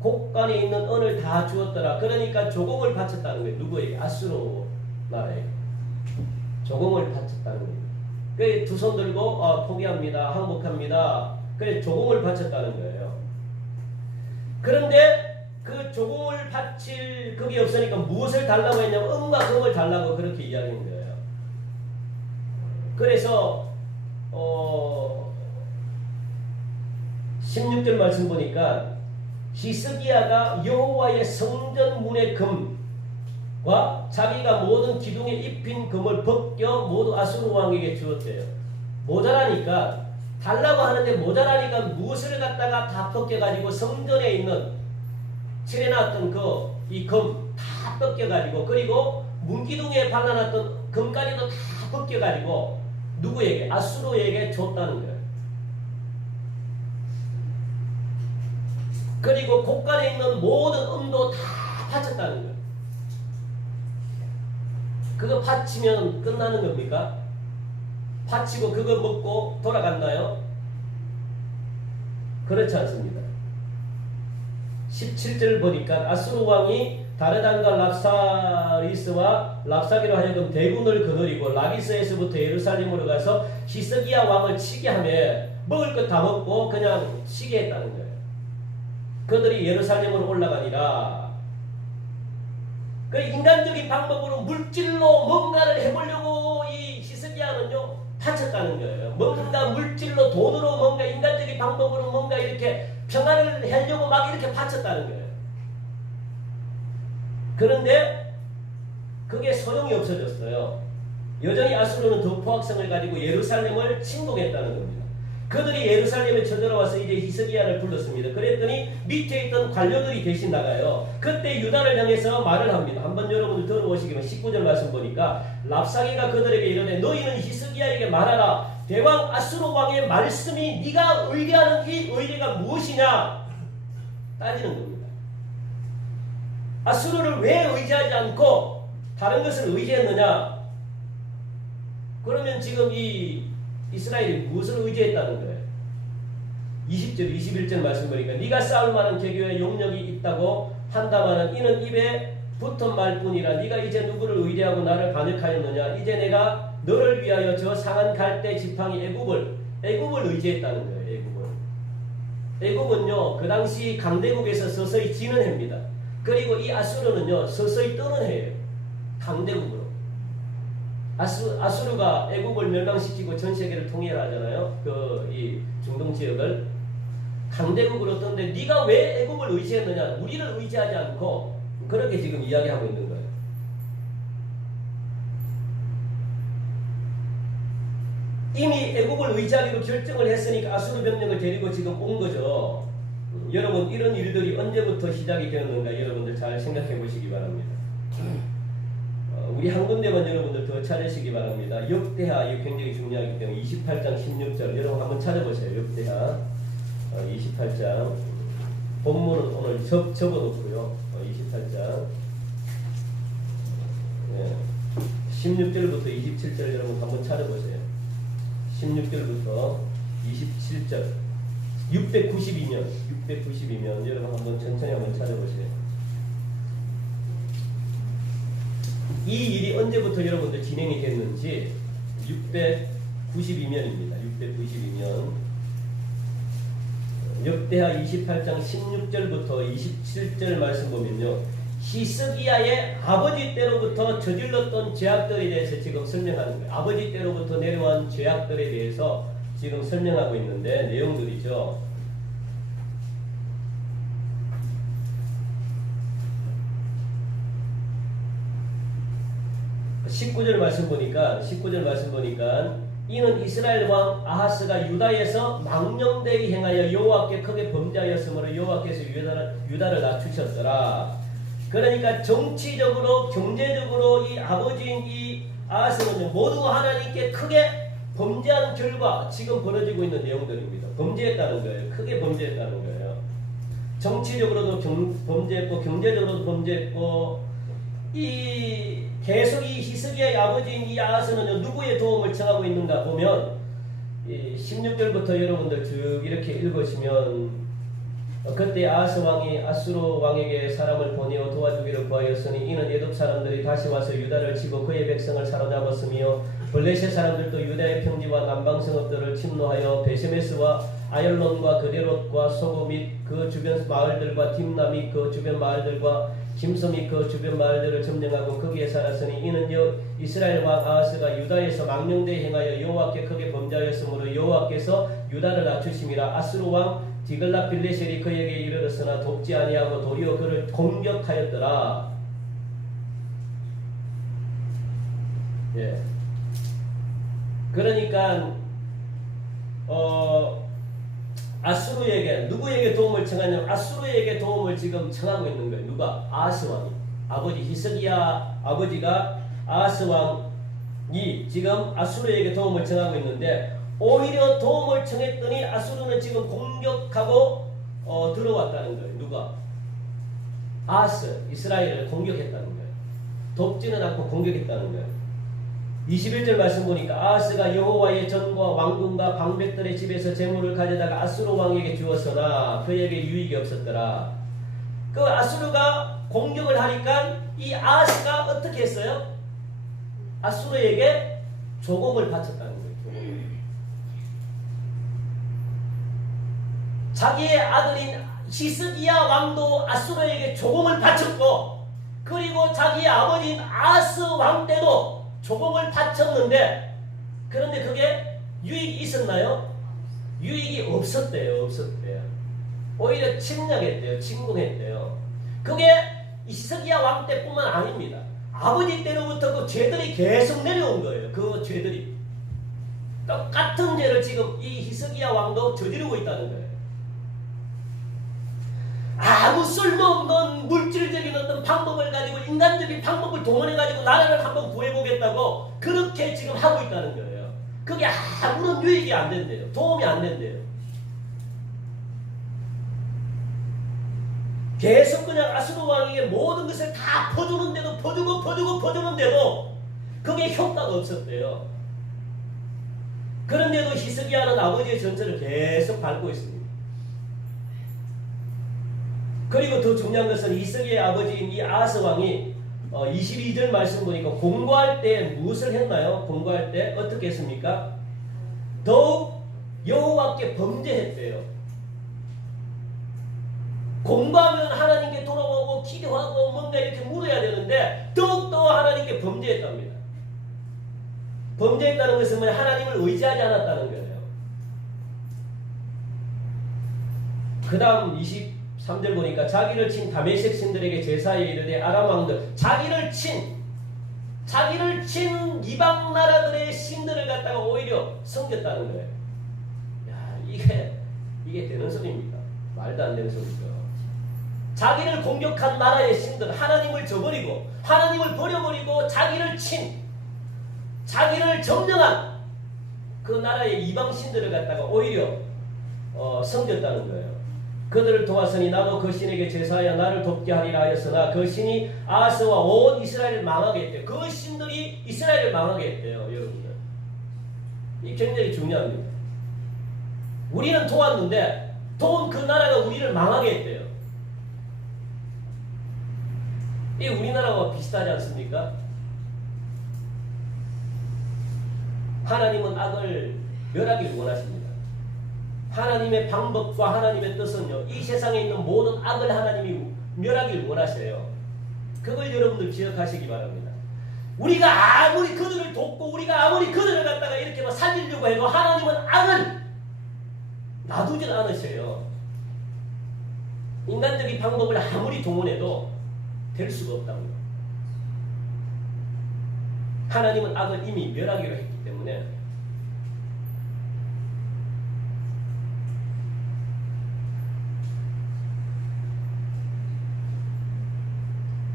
곳간에 있는 은을 다 주었더라. 그러니까 조공을 바쳤다는 거예요. 누구에게? 아수르 나라에 조공을 바쳤다는 거예요. 그래 두 손 들고 포기합니다. 항복합니다. 그래 조공을 바쳤다는 거예요. 그런데 그 조공을 바칠 그게 없으니까 무엇을 달라고 했냐면 은과 금을 달라고 그렇게 이야기한 거예요. 그래서 16절 말씀 보니까 히스기야가 여호와의 성전 문의 금과 자기가 모든 기둥에 입힌 금을 벗겨 모두 아수르 왕에게 주었대요. 모자라니까 달라고 하는데 모자라니까 무엇을 갖다가 다 벗겨가지고 성전에 있는 칠해놨던 이 금 다 벗겨가지고 그리고 문기둥에 발라놨던 금까지도 다 벗겨가지고 누구에게? 아수르에게 줬다는 거예요. 그리고 곳간에 있는 모든 은도 다 바쳤다는 거예요. 그거 바치면 끝나는 겁니까? 바치고 그거 먹고 돌아갔나요? 그렇지 않습니다. 17절 보니까 아수르 왕이 다르단과 랍사리스와 랍사기로 하여금 대군을 거느리고 라기스에서부터 예루살렘으로 가서 히스기야 왕을 치게 하며 먹을 것 다 먹고 그냥 치게 했다는 거예요. 그들이 예루살렘으로 올라가니라. 그 인간적인 방법으로 물질로 뭔가를 해보려고 이 히스기야는요 바쳤다는 거예요. 뭔가 물질로 돈으로 뭔가 인간적인 방법으로 뭔가 이렇게 평안을 하려고 막 이렇게 바쳤다는 거예요. 그런데 그게 소용이 없어졌어요. 여전히 아수르는 더 포악성을 가지고 예루살렘을 침공했다는 겁니다. 그들이 예루살렘에 쳐들어와서 이제 히스기야를 불렀습니다. 그랬더니 밑에 있던 관료들이 대신 나가요. 그때 유다를 향해서 말을 합니다. 한번 여러분들 들어보시기면 19절 말씀 보니까 랍사기가 그들에게 이르되 너희는 히스기야에게 말하라. 대왕 아수르 왕의 말씀이 네가 의뢰하는 이 의뢰가 무엇이냐 따지는 겁니다. 아수르를 왜 의지하지 않고 다른 것을 의지했느냐? 그러면 지금 이 이스라엘이 무엇을 의지했다는 거예요? 20절, 21절 말씀 보니까 네가 싸울 만한 계교에 용력이 있다고 한다마는 이는 입에 붙은 말뿐이라. 네가 이제 누구를 의뢰하고 나를 반역하였느냐? 이제 내가 너를 위하여 저 상한 갈대 지팡이 애굽을 의지했다는 거예요. 애굽은요 그 당시 강대국에서 서서히 지는 해입니다. 그리고 이 아수르는요 서서히 뜨는 해예요. 강대국으로. 아수르가 애국을 멸망시키고 전 세계를 통일하잖아요. 이 중동 지역을. 강대국으로 어떤데 네가 왜 애국을 의지했느냐? 우리를 의지하지 않고 그렇게 지금 이야기하고 있는 거예요. 이미 애국을 의지하기로 결정을 했으니까 아수르 병력을 데리고 지금 온 거죠. 여러분 이런 일들이 언제부터 시작이 되었는가 여러분들 잘 생각해 보시기 바랍니다. 우리 한 군데만 여러분들 더 찾으시기 바랍니다. 역대하 이거 굉장히 중요하기 때문에 28장 16절 여러분 한번 찾아보세요. 역대하 28장 본문은 오늘 접어놓고요. 28장 16절부터 27절 여러분 한번 찾아보세요. 16절부터 27절 692년 여러분 한번 천천히 한번 찾아보세요. 이 일이 언제부터 여러분들 진행이 됐는지 692년입니다. 692년 역대하 28장 16절부터 27절 말씀 보면요. 히스기야의 아버지 때로부터 저질렀던 죄악들에 대해서 지금 설명하는 거예요. 아버지 때로부터 내려온 죄악들에 대해서 지금 설명하고 있는데 내용들이죠. 19절 말씀 보니까 이는 이스라엘 왕 아하스가 유다에서 망령되이 행하여 여호와께 크게 범죄하였으므로 여호와께서 유다를 낮추셨더라. 그러니까 정치적으로 경제적으로 이 아버지인 이 아하스는 모두 하나님께 크게 범죄한 결과 지금 벌어지고 있는 내용들입니다. 범죄했다는 거예요. 크게 범죄했다는 거예요. 정치적으로도 범죄했고 경제적으로도 범죄했고 계속 이 히스기야의 아버지인 이 아하스는 누구의 도움을 청하고 있는가 보면 16절부터 여러분들 쭉 이렇게 읽으시면 그때 아하스 왕이 아수르 왕에게 사람을 보내어 도와주기를 구하였으니 이는 에돔 사람들이 다시 와서 유다를 치고 그의 백성을 사로잡았으며 블레셋 사람들도 유다의 평지와 남방 성읍들을 침노하여 베세메스와 아열론과 그데롯과 소고 및 그 주변 마을들과 딥나 및 그 주변 마을들과 김서 및 그 주변 마을들을 점령하고 거기에 살았으니 이는 이스라엘 왕 아하스가 유다에서 망령되이 행하여 여호와께 크게 범죄하였으므로 여호와께서 유다를 낮추심이라. 아수르 왕 디글라 빌레셀이 그에게 이르렀으나 돕지 아니하고 도리어 그를 공격하였더라. 예. 그러니까 아수르에게 누구에게 도움을 청하냐면 아수르에게 도움을 지금 청하고 있는 거예요. 누가? 아하스 왕이. 아버지 히스기야 아버지가 아하스 왕이 지금 아수르에게 도움을 청하고 있는데 오히려 도움을 청했더니 아수르는 지금 공격하고 들어왔다는 거예요. 누가? 아하스 이스라엘을 공격했다는 거예요. 돕지는 않고 공격했다는 거예요. 21절 말씀 보니까 아하스가 여호와의 전과 왕궁과 방백들의 집에서 재물을 가져다가 아수르 왕에게 주었으나 그에게 유익이 없었더라. 그 아수르가 공격을 하니까 이 아하스가 어떻게 했어요? 아수르에게 조공을 바쳤다는 거예요. 자기의 아들인 히스기야 왕도 아수르에게 조공을 바쳤고 그리고 자기의 아버지인 아하스 왕 때도 조공을 바쳤는데 그런데 그게 유익이 있었나요? 유익이 없었대요. 오히려 침략했대요. 침공했대요. 그게 히스기야 왕 때뿐만 아닙니다. 아버지 때로부터 그 죄들이 계속 내려온 거예요. 그 죄들이 똑같은 죄를 지금 이 히스기야 왕도 저지르고 있다는 거예요. 아무 쓸모없는 물질적인 어떤 방법을 가지고 인간적인 방법을 동원해가지고 나라를 한번 구해보겠다고 그렇게 지금 하고 있다는 거예요. 그게 아무런 유익이 안 된대요. 도움이 안 된대요. 계속 그냥 아수르 왕에게 모든 것을 다 퍼주는데도 퍼주는데도 그게 효과가 없었대요. 그런데도 히스기야는 아버지의 전설을 계속 밟고 있습니다. 그리고 더 중요한 것은 히스기야의 아버지인 이 아하스 왕이 22절 말씀 보니까 공고할 때 무엇을 했나요? 공고할 때 어떻게 했습니까? 더욱 여호와께 범죄했대요. 공부하면 하나님께 돌아오고 기도하고 뭔가 이렇게 물어야 되는데 더욱더 하나님께 범죄했답니다. 범죄했다는 것은 하나님을 의지하지 않았다는 거예요. 그 다음 23절 보니까 자기를 친 다메섹 신들에게 제사에 이르되 아람 왕들 자기를 친 이방 나라들의 신들을 갖다가 오히려 섬겼다는 거예요. 야, 이게 되는 소리입니다. 말도 안 되는 소리죠. 자기를 공격한 나라의 신들, 하나님을 저버리고 하나님을 버려버리고 자기를 점령한 그 나라의 이방 신들을 갖다가 오히려 섬겼다는 거예요. 그들을 도왔으니 나도 그 신에게 제사하여 나를 돕게 하리라 하였으나 그 신이 아하스와 온 이스라엘을 망하게 했대요. 그 신들이 이스라엘을 망하게 했대요. 여러분들, 이 굉장히 중요합니다. 우리는 도왔는데 도운 그 나라가 우리를 망하게 했대요. 이 우리나라와 비슷하지 않습니까? 하나님은 악을 멸하기를 원하십니다. 하나님의 방법과 하나님의 뜻은요, 이 세상에 있는 모든 악을 하나님이 멸하기를 원하셔요. 그걸 여러분들 기억하시기 바랍니다. 우리가 아무리 그들을 돕고 우리가 아무리 그들을 갖다가 이렇게 막 살리려고 해도 하나님은 악을 놔두질 않으셔요. 인간적인 방법을 아무리 동원해도 될 수가 없다고요. 하나님은 악을 이미 멸하기로 했기 때문에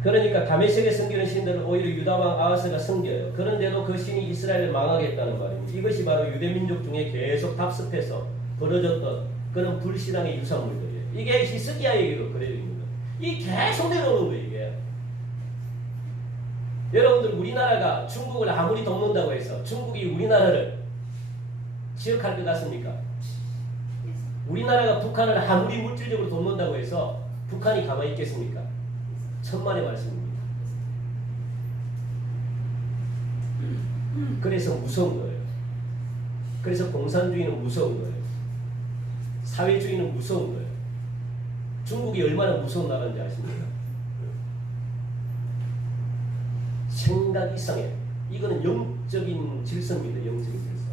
그러니까 다메섹에 섬기는 신들은 오히려 유다왕 아하스가 섬겨요. 그런데도 그 신이 이스라엘을 망하게 했다는 말입니다. 이것이 바로 유대민족 중에 계속 답습해서 벌어졌던 그런 불신앙의 유산물들이에요. 이게 히스기야에게도 그래져 있는 거예요. 이게 계속 내려오는 거예요. 이게. 여러분들, 우리나라가 중국을 아무리 돕는다고 해서 중국이 우리나라를 지역할 것 같습니까? 우리나라가 북한을 아무리 물질적으로 돕는다고 해서 북한이 가만히 있겠습니까? 천만의 말씀입니다. 그래서 무서운 거예요. 그래서 공산주의는 무서운 거예요. 사회주의는 무서운 거예요. 중국이 얼마나 무서운 나라인지 아십니까? 생각 이상의, 이거는 영적인 질서입니다. 영적인 질서.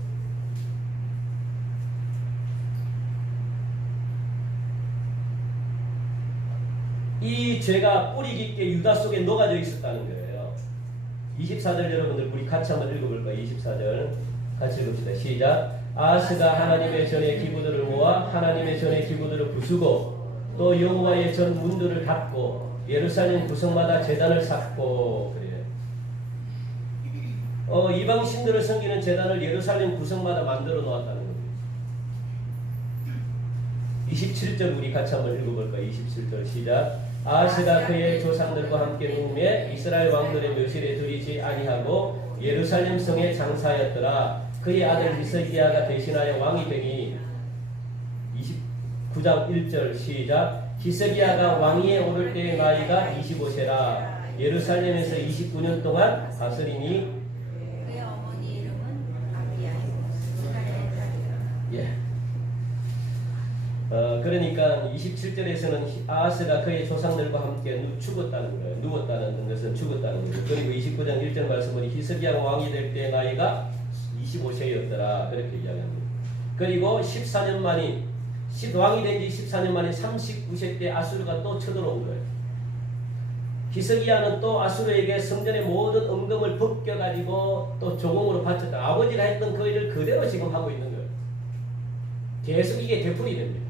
이 죄가 뿌리 깊게 유다 속에 녹아져 있었다는 거예요. 24절 여러분들 우리 같이 한번 읽어볼까요? 24절 같이 읽읍시다. 시작. 아하스가 하나님의 전에 기구들을 모아 하나님의 전에 기구들을 부수고 또 여호와의 전 문들을 닫고 예루살렘 구성마다 제단을 쌓고 그래요. 이방 신들을 섬기는 제단을 예루살렘 구성마다 만들어 놓았다는 겁니다. 27절 우리 같이 한번 읽어볼까요? 27절 시작. 아하스가 그의 조상들과 함께 누움에 이스라엘 왕들의 묘실에 들이지 아니하고 예루살렘 성에 장사하였더라. 그의 아들 히스기야가 대신하여 왕이 되니 29장 1절 시작. 히스기야가 왕위에 오를 때의 나이가 25세라. 예루살렘에서 29년 동안 다스리니 그의 어머니 이름은 아비야이고 이스라엘의 딸이라. 예. 그러니까 27절에서는 아하스가 그의 조상들과 함께 죽었다는 거예요. 누웠다는 것은 죽었다는 거예요. 그리고 29장 1절 말씀은 히스기야 왕이 될 때 나이가 25세였더라. 그렇게 이야기합니다. 그리고 14년 만인 왕이 된 지 14년 만에 39세 때 아수르가 또 쳐들어온 거예요. 히스기야는 또 아수르에게 성전의 모든 은금을 벗겨가지고 또 조공으로 바쳤다. 아버지가 했던 그 일을 그대로 지금 하고 있는 거예요. 계속 이게 되풀이 됩니다.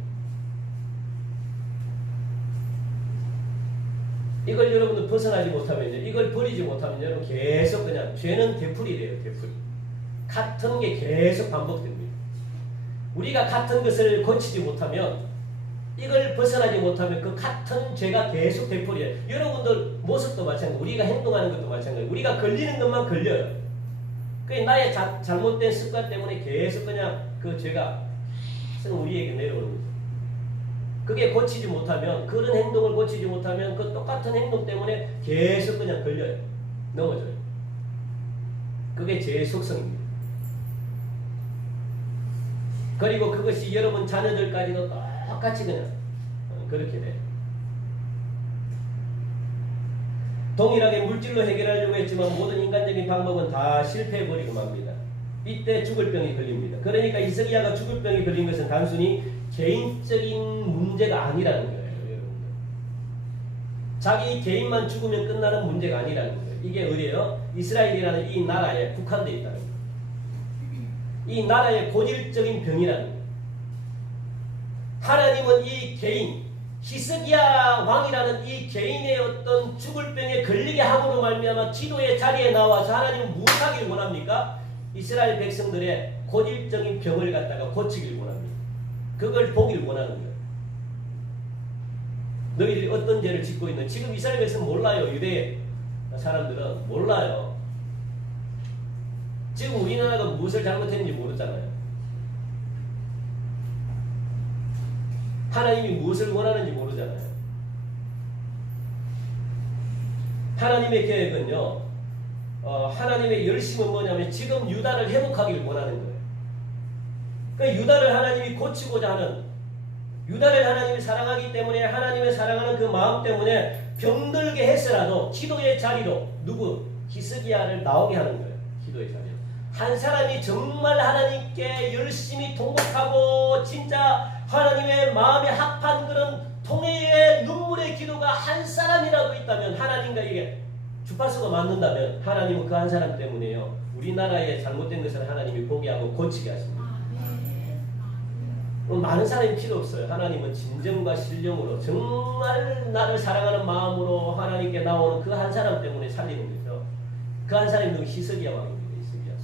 이걸 여러분들 벗어나지 못하면, 이걸 버리지 못하면 여러분 계속 그냥 죄는 되풀이 돼요. 되풀이. 같은 게 계속 반복됩니다. 우리가 같은 것을 고치지 못하면, 이걸 벗어나지 못하면 그 같은 죄가 계속 되풀이해요. 여러분들 모습도 마찬가지고 우리가 행동하는 것도 마찬가지고 우리가 걸리는 것만 걸려요. 그게 나의 잘못된 습관 때문에 계속 그냥 그 죄가 계속 우리에게 내려오는 거죠. 그게 고치지 못하면, 그런 행동을 고치지 못하면 그 똑같은 행동 때문에 계속 그냥 걸려요. 넘어져요. 그게 죄의 속성입니다. 그리고 그것이 여러분 자녀들까지도 똑같이 그냥 그렇게 돼요. 동일하게 물질로 해결하려고 했지만 모든 인간적인 방법은 다 실패해버리고 맙니다. 이때 죽을 병이 걸립니다. 그러니까 히스기야가 죽을 병이 걸린 것은 단순히 개인적인 문제가 아니라는 거예요. 여러분들. 자기 개인만 죽으면 끝나는 문제가 아니라는 거예요. 이게 어디예요? 이스라엘이라는 이 나라에 국한되어 있다는 거예요. 이 나라의 고질적인 병이라는 거예요. 하나님은 이 개인, 히스기야 왕이라는 이 개인의 어떤 죽을 병에 걸리게 함으로 말미암아 기도의 자리에 나와서 하나님은 무엇하기를 원합니까? 이스라엘 백성들의 고질적인 병을 갖다가 고치길 원합니다. 그걸 보길 원하는 거예요. 너희들이 어떤 죄를 짓고 있는, 지금 이스라엘 백성은 몰라요. 유대 사람들은 몰라요. 지금 우리나라가 무엇을 잘못했는지 모르잖아요. 하나님이 무엇을 원하는지 모르잖아요. 하나님의 계획은요, 하나님의 열심은 뭐냐면 지금 유다를 회복하기를 원하는 거예요. 그러니까 유다를 하나님이 고치고자 하는, 유다를 하나님이 사랑하기 때문에 하나님의 사랑하는 그 마음 때문에 병들게 했으라도 기도의 자리로 누구? 히스기야를 나오게 하는 거예요. 기도의 자리로. 한 사람이 정말 하나님께 열심히 통곡하고 진짜 하나님의 마음에 합한 그런 통회의 눈물의 기도가 한 사람이라도 있다면, 하나님과 이게 주파수가 맞는다면 하나님은 그 한 사람 때문에요, 우리나라의 잘못된 것을 하나님이 보게 하고 고치게 하십니다. 많은 사람이 필요 없어요. 하나님은 진정과 신령으로 정말 나를 사랑하는 마음으로 하나님께 나오는 그 한 사람 때문에 살리는 거죠. 그 한 사람이 누구? 히스기야 왕입니다. 히스기야.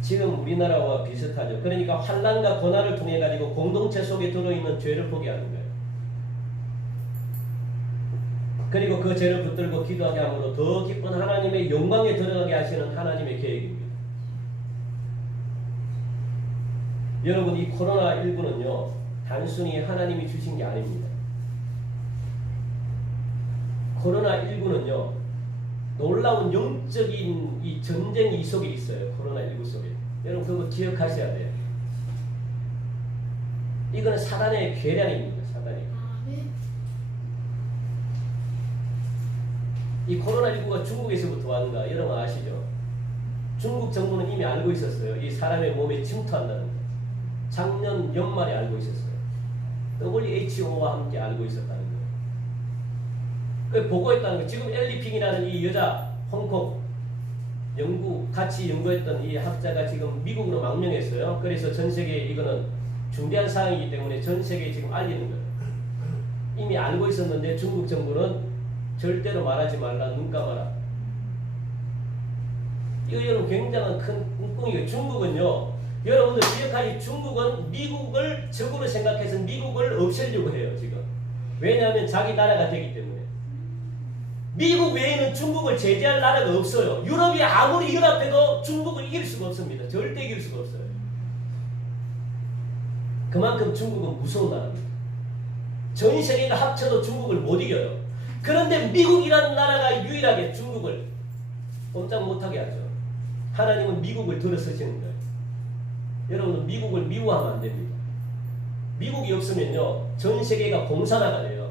지금 우리나라와 비슷하죠. 그러니까 환난과 고난을 통해 가지고 공동체 속에 들어있는 죄를 포기하는 거예요. 그리고 그 죄를 붙들고 기도하게 함으로 더 깊은 하나님의 영광에 들어가게 하시는 하나님의 계획입니다. 여러분, 이 코로나19는요 단순히 하나님이 주신 게 아닙니다. 코로나19는요 놀라운 영적인 이 전쟁 이속이 있어요. 코로나19 속에. 여러분 그거 기억하셔야 돼요. 이거는 사단의 계략입니다. 사단이. 이 코로나19가 중국에서부터 왔는가 여러분 아시죠? 중국 정부는 이미 알고 있었어요. 이 사람의 몸에 침투한다는 거. 작년 연말에 알고 있었어요. WHO와 함께 알고 있었다는 거예요. 그 보고했다는 거예요. 지금 엘리핑이라는 이 여자 홍콩 같이 연구했던 이 학자가 지금 미국으로 망명했어요. 그래서 전 세계에 이거는 중대한 사항이기 때문에 전 세계에 지금 알리는 거예요. 이미 알고 있었는데 중국 정부는 절대로 말하지 말라, 눈 감아라. 이거 여러분 굉장한 큰 꿍꿍이에요. 중국은요, 여러분들 기억하기, 중국은 미국을 적으로 생각해서 미국을 없애려고 해요. 지금. 왜냐하면 자기 나라가 되기 때문에. 미국 외에는 중국을 제재할 나라가 없어요. 유럽이 아무리 연합해도 중국을 이길 수가 없습니다. 절대 이길 수가 없어요. 그만큼 중국은 무서운 나라입니다. 전 세계가 합쳐도 중국을 못 이겨요. 그런데 미국이라는 나라가 유일하게 중국을 꼼짝 못하게 하죠. 하나님은 미국을 들어서시는 거예요. 여러분은 미국을 미워하면 안 됩니다. 미국이 없으면요 전 세계가 공산화가 돼요.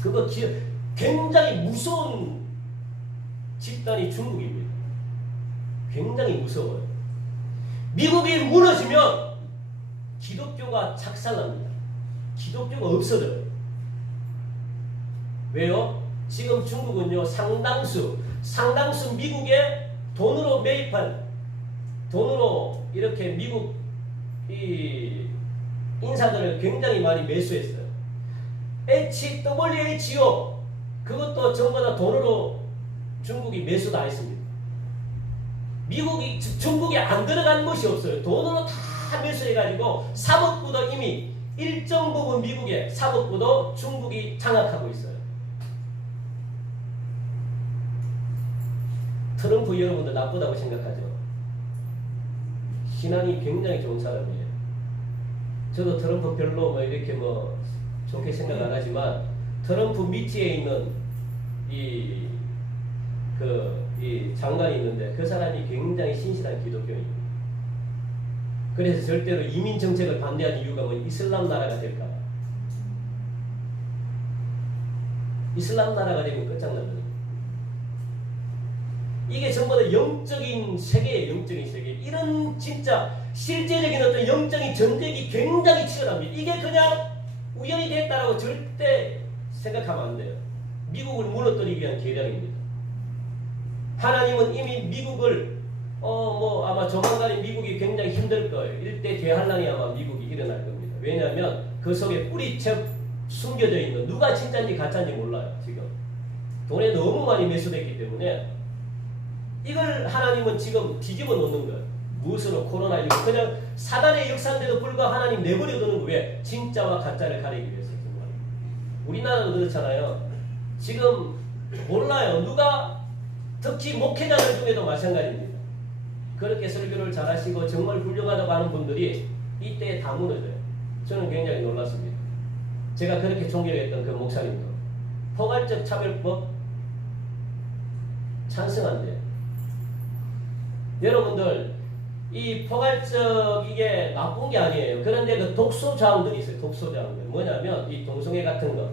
그거 굉장히 무서운 집단이 중국입니다. 굉장히 무서워요. 미국이 무너지면 기독교가 착살납니다. 기독교가 없어져요. 왜요? 지금 중국은요 상당수 미국의 돈으로 매입한, 돈으로 이렇게 미국 이 인사들을 굉장히 많이 매수했어요. WHO 그것도 전부 다 돈으로 중국이 매수 다 했습니다. 중국에 안 들어간 것이 없어요. 돈으로 다 매수해가지고 사법부도 이미 일정 부분 미국의 사법부도 중국이 장악하고 있어요. 트럼프 여러분들 나쁘다고 생각하죠? 신앙이 굉장히 좋은 사람이에요. 저도 트럼프 별로 이렇게 좋게 생각 안 하지만 트럼프 밑에 있는 이 장관이 있는데 그 사람이 굉장히 신실한 기독교인입니다. 그래서 절대로 이민 정책을 반대하는 이유가 이슬람 나라가 될까 봐. 이슬람 나라가 되면 끝장납니다. 이게 전부 다 영적인 세계예요. 영적인 세계. 이런 진짜 실제적인 어떤 영적인 전쟁이 굉장히 치열합니다. 이게 그냥 우연히 됐다라고 절대 생각하면 안 돼요. 미국을 무너뜨리기 위한 계략입니다. 하나님은 이미 미국을 아마 조만간에 미국이 굉장히 힘들 거예요. 일대 대환란이 아마 미국이 일어날 겁니다. 왜냐하면 그 속에 뿌리채 숨겨져 있는 누가 진짜인지 가짜인지 몰라요. 지금 돈에 너무 많이 매수됐기 때문에 이걸 하나님은 지금 뒤집어 놓는 거예요. 무엇으로? 코로나19. 그냥 사단의 역사인데도 불구하고 하나님 내버려 두는 거예요. 왜? 진짜와 가짜를 가리기 위해서. 정말. 우리나라도 그렇잖아요. 지금 몰라요. 누가 특히 목회자들 중에도 마찬가지입니다. 그렇게 설교를 잘하시고 정말 훌륭하다고 하는 분들이 이때에 다 무너져요. 저는 굉장히 놀랐습니다. 제가 그렇게 존경했던 그 목사님도 포괄적 차별법 찬성한대요. 여러분들 이 포괄적 이게 나쁜 게 아니에요. 그런데 그 독소자원들이 있어요. 독소자원들 뭐냐면 이 동성애 같은 거.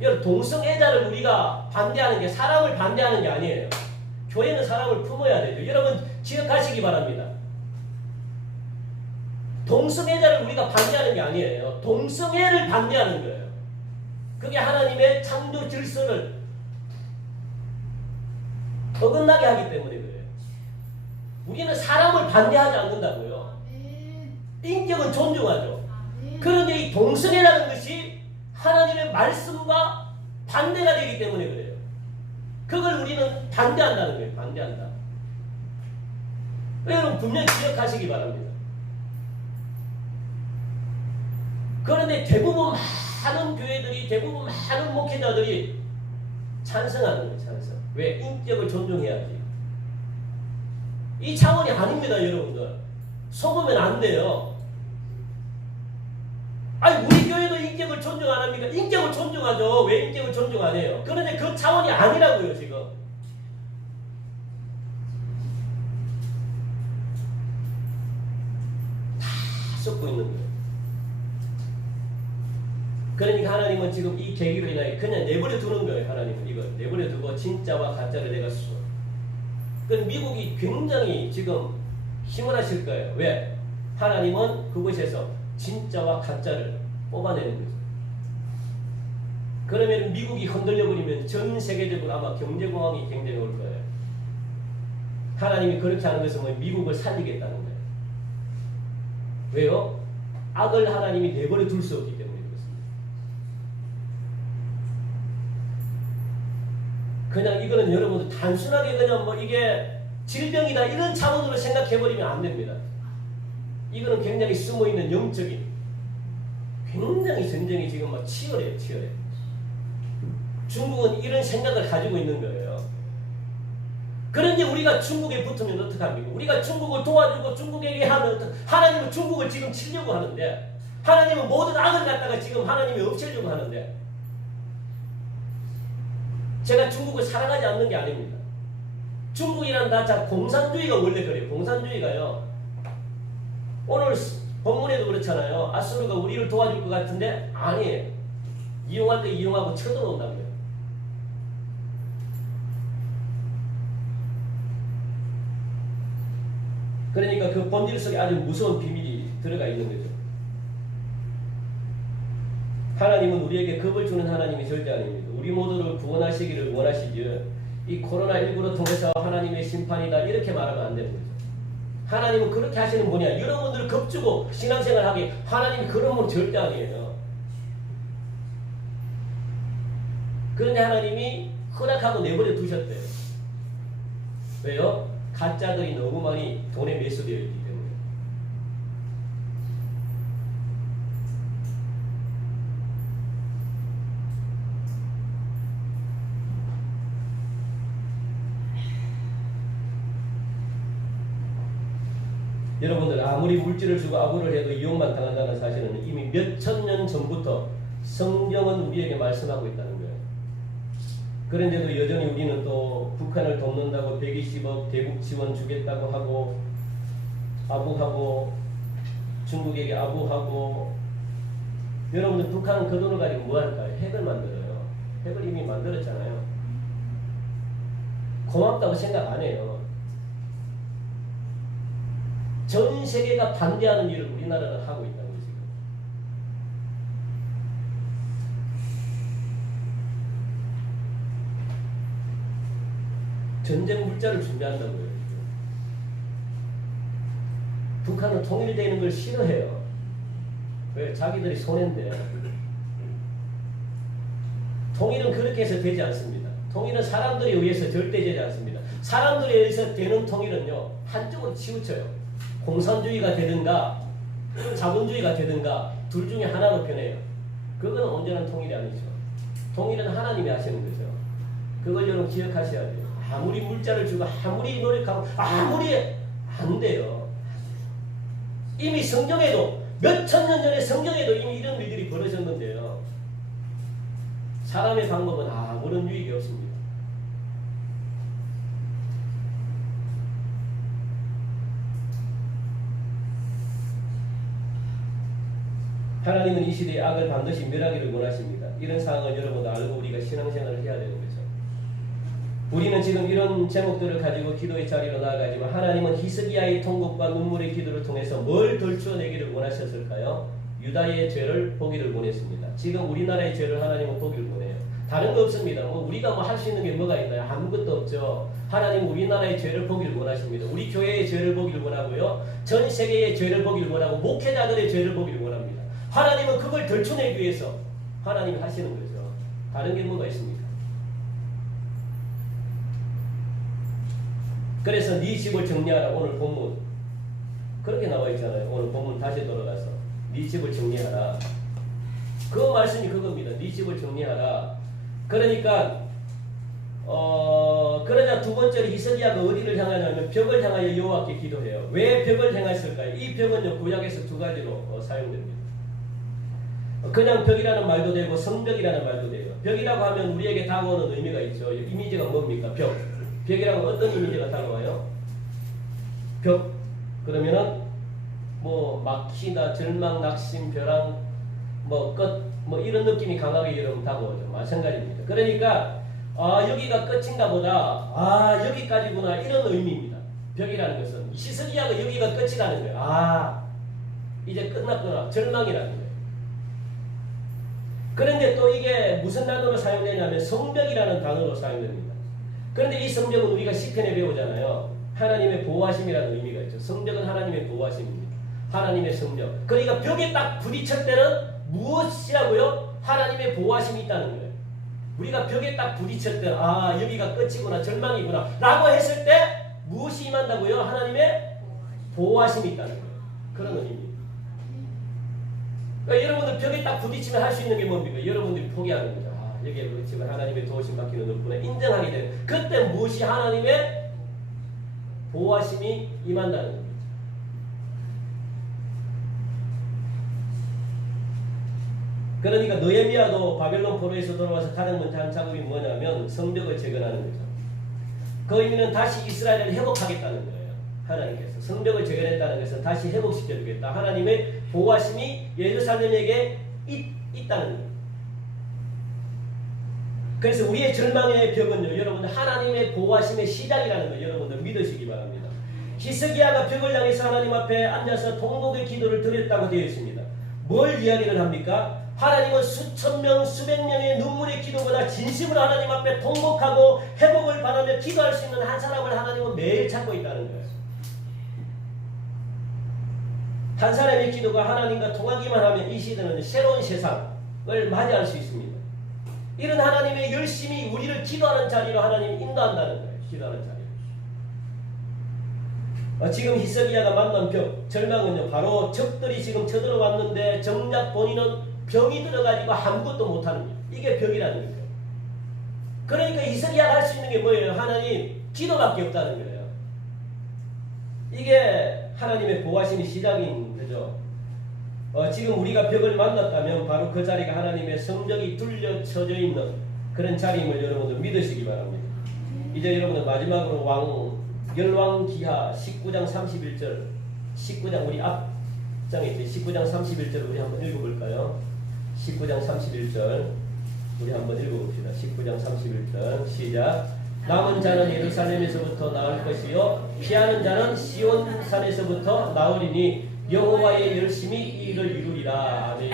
여러분 동성애자를 우리가 반대하는 게 사람을 반대하는 게 아니에요. 교회는 사람을 품어야 되죠. 여러분 기억하시기 바랍니다. 동성애자를 우리가 반대하는 게 아니에요. 동성애를 반대하는 거예요. 그게 하나님의 창조 질서를 어긋나게 하기 때문에 그래요. 우리는 사람을 반대하지 않는다고요. 인격은 존중하죠. 그런데 이 동성애라는 것이 하나님의 말씀과 반대가 되기 때문에 그래요. 그걸 우리는 반대한다는 거예요. 반대한다. 여러분 분명히 기억하시기 바랍니다. 그런데 대부분 많은 교회들이 대부분 많은 목회자들이 찬성하는 거예요. 찬성. 왜? 인격을 존중해야지. 이 차원이 아닙니다. 여러분들. 속으면 안 돼요. 아니 우리 교회도 인격을 존중 안 합니까? 인격을 존중하죠. 왜 인격을 존중 안 해요? 그런데 그 차원이 아니라고요. 지금. 다 섞고 있는 거예요. 그러니까 하나님은 지금 이 계기로 인하여 그냥 내버려 두는 거예요. 하나님은 이걸 내버려 두고 진짜와 가짜를 내가 그럼 미국이 굉장히 지금 힘을 하실 거예요. 왜? 하나님은 그곳에서 진짜와 가짜를 뽑아내는 거죠. 그러면 미국이 흔들려버리면 전 세계적으로 아마 경제공황이 굉장히 올 거예요. 하나님이 그렇게 하는 것은 뭐 미국을 살리겠다는 거예요. 왜요? 악을 하나님이 내버려 둘 수 없기 때문에 그렇습니다. 그냥 이거는 여러분들 단순하게 그냥 뭐 이게 질병이다 이런 차원으로 생각해버리면 안 됩니다. 이거는 굉장히 숨어있는 영적인 굉장히 전쟁이 지금 막 치열해요. 치열해. 중국은 이런 생각을 가지고 있는 거예요. 그런데 우리가 중국에 붙으면 어떡합니까? 우리가 중국을 도와주고 중국에게 하면 하나님은 중국을 지금 치려고 하는데 하나님은 모든 악을 갖다가 지금 하나님이 없애려고 하는데 제가 중국을 사랑하지 않는 게 아닙니다. 중국이란 나라 공산주의가 원래 그래요. 공산주의가요. 오늘 본문에도 그렇잖아요. 아수르가 우리를 도와줄 것 같은데 아니에요. 이용할 때 이용하고 쳐들어온다고요. 그러니까 그 본질 속에 아주 무서운 비밀이 들어가 있는 거죠. 하나님은 우리에게 겁을 주는 하나님이 절대 아닙니다. 우리 모두를 구원하시기를 원하시지 이 코로나19로 통해서 하나님의 심판이다 이렇게 말하면 안 되는 거죠. 하나님은 그렇게 하시는 분이 아니에요. 여러분들을 겁주고 신앙생활하기 하나님이 그런 분 절대 아니에요. 그런데 하나님이 허락하고 내버려 두셨대요. 왜요? 가짜들이 너무 많이 돈에 매수되어 있기 때문에. 여러분들 아무리 물질을 주고 아부를 해도 이용만 당한다는 사실은 이미 몇천 년 전부터 성경은 우리에게 말씀하고 있다는 거예요. 그런데도 여전히 우리는 또 북한을 돕는다고 120억 대북 지원 주겠다고 하고 아부하고 중국에게 아부하고 여러분들 북한은 그 돈을 가지고 뭐 할까요? 핵을 만들어요. 벽을 이미 만들었잖아요. 고맙다고 생각 안 해요. 전 세계가 반대하는 일을 우리나라는 하고 있다는 거죠. 지금. 전쟁 물자를 준비한다고요. 지금. 북한은 통일되는 걸 싫어해요. 왜? 자기들이 손해인데. 통일은 그렇게 해서 되지 않습니다. 통일은 사람들에 의해서 절대 되지 않습니다. 사람들에 의해서 되는 통일은요, 한쪽으로 치우쳐요. 공산주의가 되든가 자본주의가 되든가 둘 중에 하나로 변해요. 그건 온전한 통일이 아니죠. 통일은 하나님이 하시는 거죠. 그걸 여러분 기억하셔야 돼요. 아무리 물자를 주고 아무리 노력하고 아무리 안 돼요. 이미 성경에도 몇천 년 전에 성경에도 이미 이런 일들이 벌어졌는데요. 사람의 방법은 아무런 유익이 없습니다. 하나님은 이 시대의 악을 반드시 멸하기를 원하십니다. 이런 상황을 여러분도 알고 우리가 신앙생활을 해야 되는 거죠. 우리는 지금 이런 제목들을 가지고 기도의 자리로 나아가지만 하나님은 히스기야의 통곡과 눈물의 기도를 통해서 뭘 덜추어내기를 원하셨을까요? 유다의 죄를 보기를 원했습니다. 지금 우리나라의 죄를 하나님은 보기를 원해요. 다른 거 없습니다. 우리가 할 수 있는 게 뭐가 있나요? 아무것도 없죠. 하나님은 우리나라의 죄를 보기를 원하십니다. 우리 교회의 죄를 보기를 원하고요. 전 세계의 죄를 보기를 원하고 목회자들의 죄를 보기를 원합니다. 하나님은 그걸 덜쳐내기 위해서 하나님이 하시는 거죠. 다른 게 뭐가 있습니까? 그래서 네 집을 정리하라. 오늘 본문 그렇게 나와 있잖아요. 오늘 본문 다시 돌아가서 네 집을 정리하라. 그 말씀이 그겁니다. 네 집을 정리하라. 그러니까 그러자 두 번째로 히스기야가 어디를 향하냐면 벽을 향하여 여호와께 기도해요. 왜 벽을 향했을까요? 이 벽은요 구약에서 두 가지로 사용됩니다. 그냥 벽이라는 말도 되고 성벽이라는 말도 돼요. 벽이라고 하면 우리에게 다가오는 의미가 있죠. 이미지가 뭡니까? 벽. 벽이라고 어떤 이미지가 다가와요? 벽. 그러면은 뭐 막히다, 절망, 낙심, 벼랑, 뭐 끝, 뭐 이런 느낌이 강하게 여러분 다가오죠. 마찬가지입니다. 그러니까 여기가 끝인가 보다. 여기까지구나 이런 의미입니다. 벽이라는 것은 히스기야가 여기가 끝이라는 거예요. 이제 끝났구나. 절망이라는 거예요. 그런데 또 이게 무슨 단어로 사용되냐면 성벽이라는 단어로 사용됩니다. 그런데 이 성벽은 우리가 시편에 배우잖아요. 하나님의 보호하심이라는 의미가 있죠. 성벽은 하나님의 보호하심입니다. 하나님의 성벽. 그러니까 벽에 딱 부딪힐 때는 무엇이라고요? 하나님의 보호하심이 있다는 거예요. 우리가 벽에 딱 부딪힐 때 여기가 끝이구나 절망이구나 라고 했을 때 무엇이 임한다고요? 하나님의 보호하심이 있다는 거예요. 그런 의미입니다. 그러니까 여러분들 벽에 딱 부딪히면 할 수 있는 게 뭡니까? 여러분들이 포기하는 거죠. 여기에 부딪히면 하나님의 도우심 받기는 없구나 인정하게 되는 그때 무엇이 하나님의 보호하심이 임한다는 겁니다. 그러니까 느헤미야도 바벨론 포로에서 돌아와서 가장 먼저 한 작업이 뭐냐면 성벽을 재건하는 거죠. 그 의미는 다시 이스라엘을 회복하겠다는 거예요. 하나님께서 성벽을 재건했다는 것은 다시 회복시켜주겠다. 하나님의 보호하심이 예루살렘에게 있다는 거예요. 그래서 우리의 절망의 벽은요, 여러분들 하나님의 보호하심의 시작이라는 걸 여러분들 믿으시기 바랍니다. 히스기야가 벽을 향해서 하나님 앞에 앉아서 통곡의 기도를 드렸다고 되어 있습니다. 뭘 이야기를 합니까? 하나님은 수천 명, 수백 명의 눈물의 기도보다 진심으로 하나님 앞에 통곡하고 회복을 바라며 기도할 수 있는 한 사람을 하나님은 매일 찾고 있다는 거예요. 한 사람의 기도가 하나님과 통하기만 하면 이 시대는 새로운 세상을 맞이할 수 있습니다. 이런 하나님의 열심히 우리를 기도하는 자리로 하나님이 인도한다는 거예요. 기도하는 자리로. 지금 히스기야가 만난 벽, 절망은요, 바로 적들이 지금 쳐들어왔는데 정작 본인은 병이 들어가지고 아무것도 못하는 거예요. 이게 벽이라는 거예요. 그러니까 히스기야가 할 수 있는 게 뭐예요? 하나님, 기도밖에 없다는 거예요. 이게 하나님의 보호하심이 시작인 거죠. 지금 우리가 벽을 만났다면 바로 그 자리가 하나님의 성벽이 둘러쳐져 있는 그런 자리임을 여러분들 믿으시기 바랍니다. 이제 여러분들 마지막으로 열왕기하 19장 31절 19장 우리 앞장에 있죠. 19장 31절 우리 한번 읽어볼까요? 19장 31절 우리 한번 읽어봅시다. 19장 31절 시작. 남은 자는 예루살렘에서부터 나올 것이요 피하는 자는 시온산에서부터 나오리니 여호와의 열심히 이 일을 이루리라. 아멘.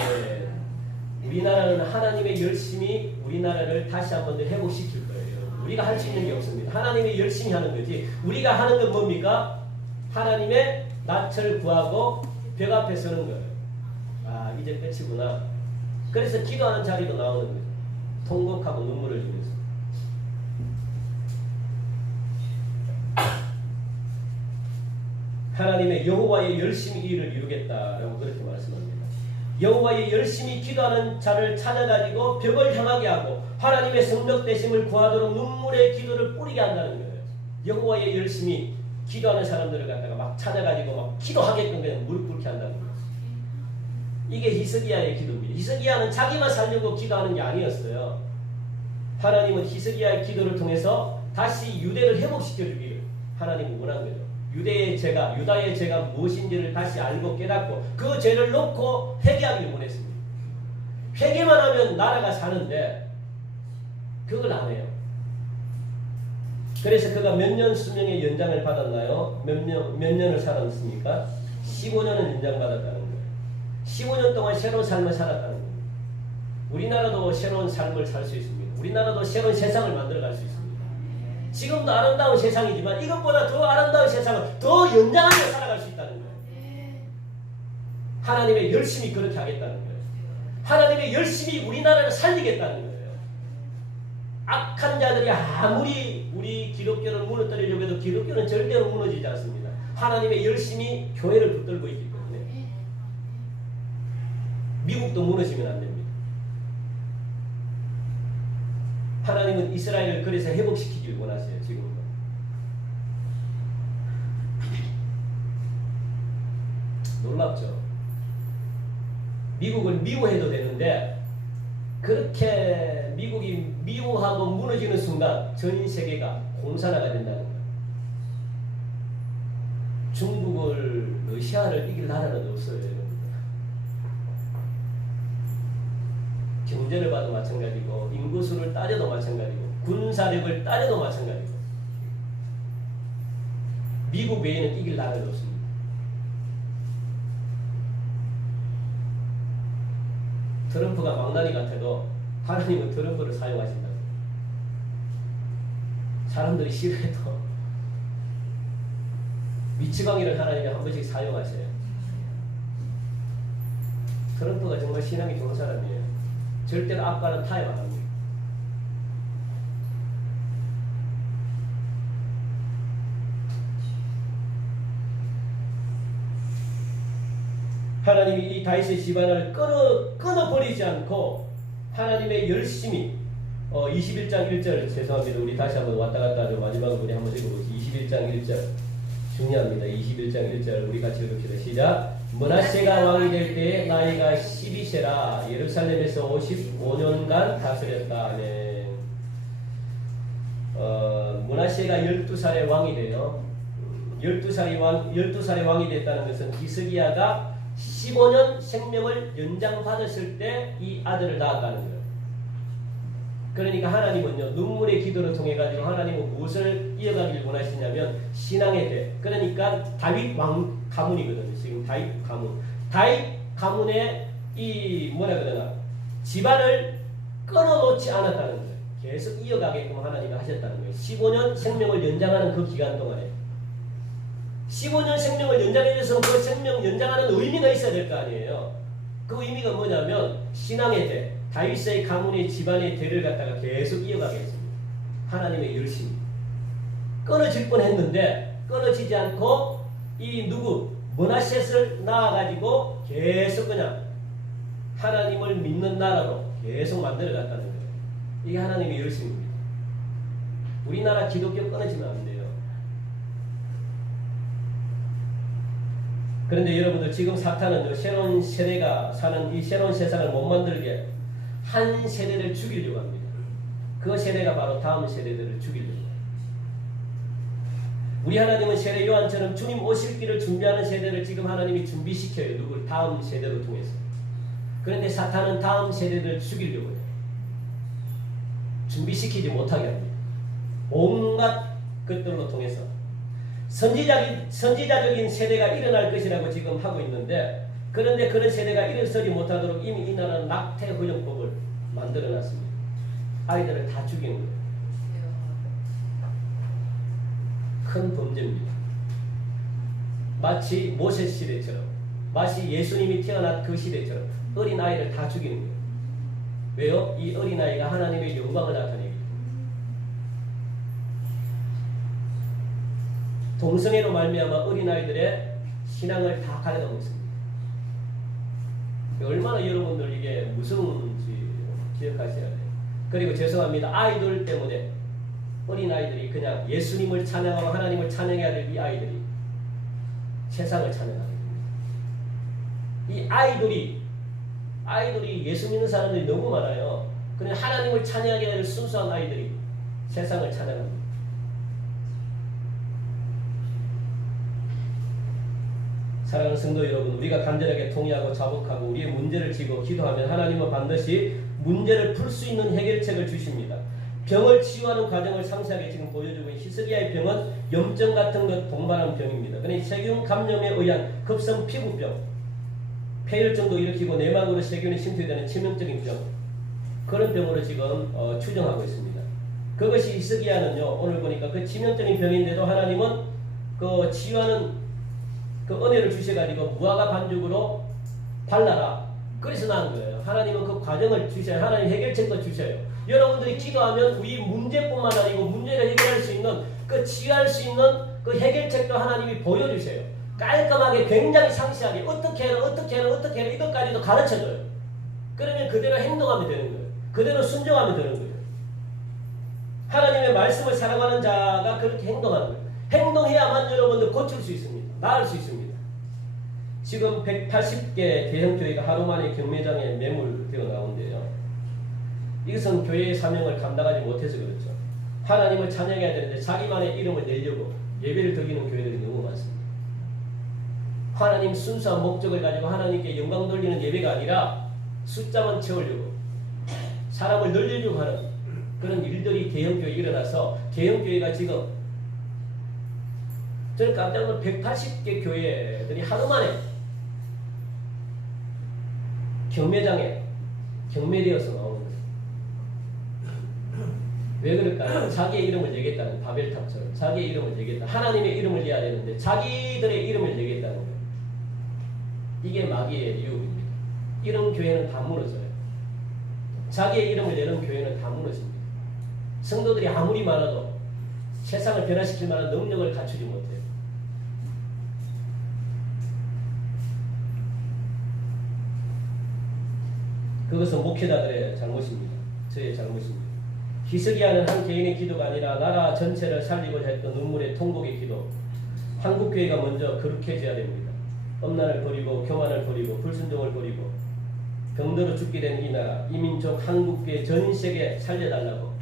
우리나라는 하나님의 열심히 우리나라를 다시 한번 더 회복시킬 거예요. 우리가 할 수 있는 게 없습니다. 하나님이 열심히 하는 거지. 우리가 하는 건 뭡니까? 하나님의 낯을 구하고 벽 앞에 서는 거예요. 아, 이제 끝이구나. 그래서 기도하는 자리도 나오는 거예요. 통곡하고 눈물을 흘리면서. 하나님의 여호와의 열심히 이 일을 이루겠다라고 그렇게 말씀합니다. 여호와의 열심히 기도하는 자를 찾아가지고 벽을 향하게 하고 하나님의 성적되심을 구하도록 눈물의 기도를 뿌리게 한다는 거예요. 여호와의 열심히 기도하는 사람들을 갖다가 막 찾아가지고 막 기도하게끔 그냥 무릎 꿇게 한다는 거예요. 이게 히스기야의 기도입니다. 히스기야는 자기만 살려고 기도하는 게 아니었어요. 하나님은 히스기야의 기도를 통해서 다시 유대를 회복시켜주기를 하나님은 원한 거죠. 유다의 죄가 무엇인지를 다시 알고 깨닫고 그 죄를 놓고 회개하기를 원했습니다. 회개만 하면 나라가 사는데 그걸 안 해요. 그래서 그가 몇 년 수명의 연장을 받았나요? 몇 년을 살았습니까? 15년을 연장받았다는 거예요. 15년 동안 새로운 삶을 살았다는 거예요. 우리나라도 새로운 삶을 살 수 있습니다. 우리나라도 새로운 세상을 만들어갈 수 있습니다. 지금도 아름다운 세상이지만 이것보다 더 아름다운 세상을 더 연장하며 살아갈 수 있다는 거예요. 하나님의 열심히 그렇게 하겠다는 거예요. 하나님의 열심히 우리나라를 살리겠다는 거예요. 악한 자들이 아무리 우리 기독교를 무너뜨리려고 해도 기독교는 절대로 무너지지 않습니다. 하나님의 열심히 교회를 붙들고 있기 때문에. 미국도 무너지면 안 됩니다. 하나님은 이스라엘을 그래서 회복시키길 원하세요. 지금도. 놀랍죠. 미국을 미워해도 되는데 그렇게 미국이 미워하고 무너지는 순간 전 세계가 공산화가 된다는 거예요. 중국을 러시아를 이길 나라는 없어요. 여러분. 경제를 봐도 마찬가지고 인구수를 따져도 마찬가지고 군사력을 따져도 마찬가지고 미국 외에는 이길 나라가 없습니다. 트럼프가 망나니 같아도 하나님은 트럼프를 사용하신다. 사람들이 싫어해도 미치광이를 하나님이 한 번씩 사용하셔요. 트럼프가 정말 신앙이 좋은 사람이에요. 절대로 악과는 타협 안 합니다. 하나님이 이 다윗의 집안을 끊어버리지 않고 하나님의 열심히 21장 1절 죄송합니다. 우리 다시 한번 왔다 갔다 하죠. 마지막으로 우리 한번 읽어보시죠. 21장 1절 중요합니다. 21장 1절 우리 같이 읽읍시다. 시작. 므낫세가 왕이 될 때에 나이가 12세라 예루살렘에서 55년간 다스렸다. 아멘. 므낫세가 12살의 왕이 돼요. 12살의 왕이 됐다는 것은 히스기야가 15년 생명을 연장받았을 때 이 아들을 낳았다는 거예요. 그러니까 하나님은요, 눈물의 기도를 통해 가지고 하나님은 무엇을 이어가기를 원하시냐면 신앙의 대. 그러니까 다윗 왕 가문이거든요. 지금 다윗 가문. 다윗 가문의 이 뭐라 그러나 집안을 끊어놓지 않았다는 거예요. 계속 이어가게끔 하나님이 하셨다는 거예요. 15년 생명을 연장하는 그 기간 동안에 15년 생명을 연장해줘서 그 생명 연장하는 의미가 있어야 될 거 아니에요. 그 의미가 뭐냐면 신앙의 대, 다윗의 가문의 집안의 대를 갖다가 계속 이어가게 했습니다. 하나님의 열심히. 끊어질 뻔했는데 끊어지지 않고 이 므낫셋을 낳아가지고 계속 그냥 하나님을 믿는 나라로 계속 만들어갔다는 거예요. 이게 하나님의 열심입니다. 우리나라 기독교 끊어지면 안 돼요. 그런데 여러분들 지금 사탄은 새로운 세대가 사는 이 새로운 세상을 못 만들게 한 세대를 죽이려고 합니다. 그 세대가 바로 다음 세대들을 죽이려고 합니다. 우리 하나님은 세례 요한처럼 주님 오실 길을 준비하는 세대를 지금 하나님이 준비시켜요. 누굴? 다음 세대를 통해서. 그런데 사탄은 다음 세대들을 죽이려고 해요. 준비시키지 못하게 합니다. 온갖 것들로 통해서 선지자적인 세대가 일어날 것이라고 지금 하고 있는데, 그런데 그런 세대가 일어서지 못하도록 이미 이 나라는 낙태 훈련법을 만들어놨습니다. 아이들을 다 죽이는 거예요. 큰 범죄입니다. 마치 모세 시대처럼, 마치 예수님이 태어난 그 시대처럼 어린 아이를 다 죽이는 거예요. 왜요? 이 어린 아이가 하나님의 영광을 나타내기 때문에. 동성애로 말미암아 어린 아이들의 신앙을 다 가려가고 있습니다. 얼마나 여러분들 이게 무서운지 기억하셔야 돼요. 그리고 죄송합니다. 아이돌 때문에 어린 아이들이 그냥 예수님을 찬양하고 하나님을 찬양해야 될 이 아이들이 세상을 찬양하게 됩니다. 이 아이돌이 예수 믿는 사람들이 너무 많아요. 그냥 하나님을 찬양해야 될 순수한 아이들이 세상을 찬양합니다. 사랑하는 성도 여러분, 우리가 간절하게 통회하고 자복하고 우리의 문제를 지고 기도하면 하나님은 반드시 문제를 풀 수 있는 해결책을 주십니다. 병을 치유하는 과정을 상세하게 지금 보여주고 있는 히스기야의 병은 염증 같은 것 동반한 병입니다. 그러니 세균 감염에 의한 급성 피부병, 폐혈증도 일으키고 내막으로 세균이 침투되는 치명적인 병, 그런 병으로 지금 추정하고 있습니다. 그것이 히스기야는요, 오늘 보니까 그 치명적인 병인데도 하나님은 그 치유하는 그 은혜를 주셔가지고 무화과 반죽으로 발라라. 그래서 나은 거예요. 하나님은 그 과정을 주셔요. 하나님 해결책도 주셔요. 여러분들이 기도하면 우리 문제뿐만 아니고 문제를 해결할 수 있는, 그 치유할 수 있는 그 해결책도 하나님이 보여주세요. 깔끔하게, 굉장히 상세하게 어떻게 해라 이것까지도 가르쳐줘요. 그러면 그대로 행동하면 되는 거예요. 그대로 순종하면 되는 거예요. 하나님의 말씀을 사랑하는 자가 그렇게 행동하는 거예요. 행동해야만 여러분들 고칠 수 있습니다. 나을 수 있습니다. 지금 180개 대형교회가 하루 만에 경매장에 매물되어 나온대요. 이것은 교회의 사명을 감당하지 못해서 그렇죠. 하나님을 찬양해야 되는데 자기만의 이름을 내려고 예배를 드리는 교회들이 너무 많습니다. 하나님 순수한 목적을 가지고 하나님께 영광 돌리는 예배가 아니라 숫자만 채우려고, 사람을 늘리려고 하는 그런 일들이 대형교회에 일어나서 대형교회가 지금, 저는 깜짝 놀라 180개 교회들이 하루 만에 경매장에 경매되어서 나오는 거예요. 왜 그럴까요? 자기의 이름을 내겠다는, 바벨탑처럼 자기의 이름을 내겠다. 하나님의 이름을 내야 되는데 자기들의 이름을 내겠다는 거예요. 이게 마귀의 유혹입니다. 이런 교회는 다 무너져요. 자기의 이름을 내는 교회는 다 무너집니다. 성도들이 아무리 많아도 세상을 변화시킬 만한 능력을 갖추지 못해요. 그것은 목회자들의 잘못입니다. 저의 잘못입니다. 히스기야는 한 개인의 기도가 아니라 나라 전체를 살리고자 했던 눈물의 통곡의 기도. 한국교회가 먼저 거룩해져야 됩니다. 엄란을 버리고 교만을 버리고 불순종을 버리고 병들어 죽게 된 이 나라, 이 민족 한국교회 전 세계 살려달라고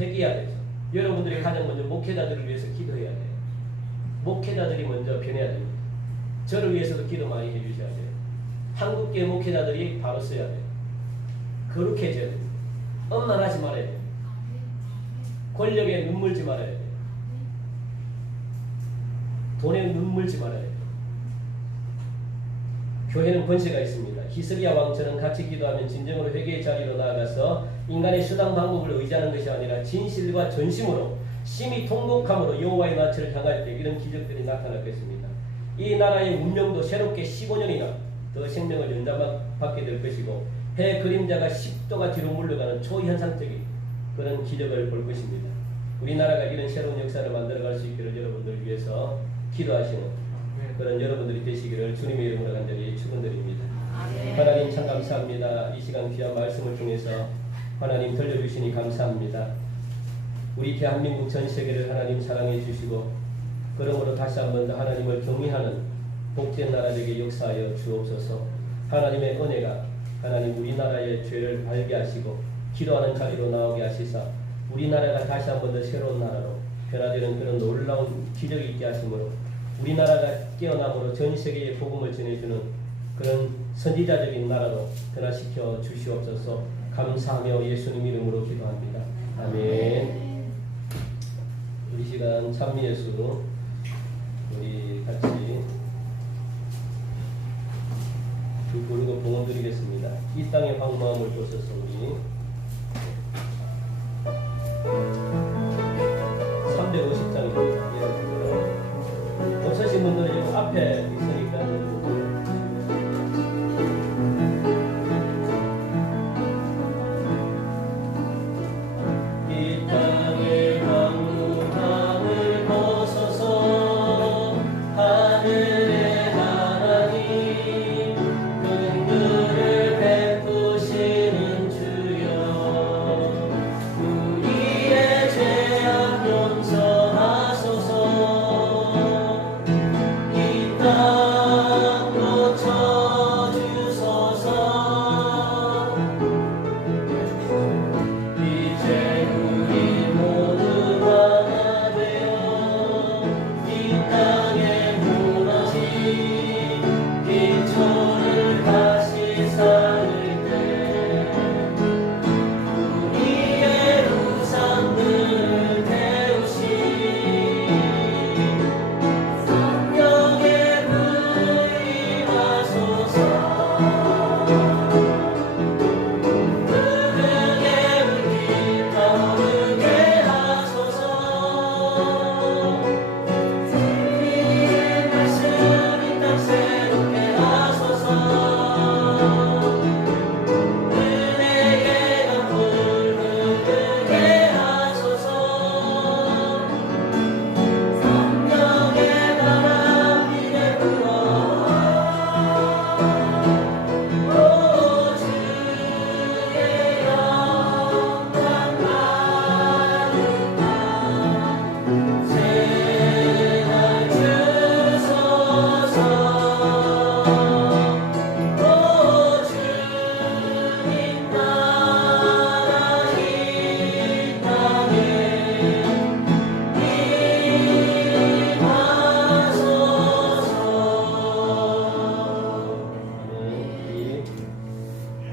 회개해야 되죠. 여러분들이 가장 먼저 목회자들을 위해서 기도해야 돼요. 목회자들이 먼저 변해야 됩니다. 저를 위해서도 기도 많이 해주셔야 돼요. 한국교회 목회자들이 바로 써야 돼요. 거룩해져야 됩니다. 엄란하지 말아야 돼요. 권력에 눈물지 말아야 돼요. 돈에 눈물지 말아야 돼요. 교회는 권세가 있습니다. 히스기야 왕처럼 같이 기도하면 진정으로 회개의 자리로 나아가서 인간의 수단 방법을 의지하는 것이 아니라 진실과 전심으로 심히 통곡함으로 여호와의 낯을 향할 때 이런 기적들이 나타날 것입니다. 이 나라의 운명도 새롭게 15년이나 더 생명을 연장받게 될 것이고 해 그림자가 10도가 뒤로 물러가는 초현상적인 그런 기적을 볼 것입니다. 우리나라가 이런 새로운 역사를 만들어갈 수 있기를 여러분들을 위해서 기도하시는 그런 여러분들이 되시기를 주님의 이름으로 간절히 축원드립니다. 하나님 참 감사합니다. 이 시간 귀한 말씀을 통해서 하나님 들려주시니 감사합니다. 우리 대한민국 전 세계를 하나님 사랑해 주시고 그러므로 다시 한 번 더 하나님을 경외하는 복된 나라 되게 역사하여 주옵소서. 하나님의 은혜가 하나님 우리나라의 죄를 알게 하시고 기도하는 자리로 나오게 하시사 우리나라가 다시 한 번 더 새로운 나라로 변화되는 그런 놀라운 기적이 있게 하심으로 우리나라가 깨어남으로 전 세계에 복음을 전해주는 그런 선지자적인 나라로 변화시켜 주시옵소서. 감사하며 예수님 이름으로 기도합니다. 아멘. 우리 시간 찬미예수 우리 같이 부르고 봉헌 드리겠습니다. 이 땅의 황무함을 보셔서 우리 350장입니다. 예, 없으신 분들은 이 앞에 있으니까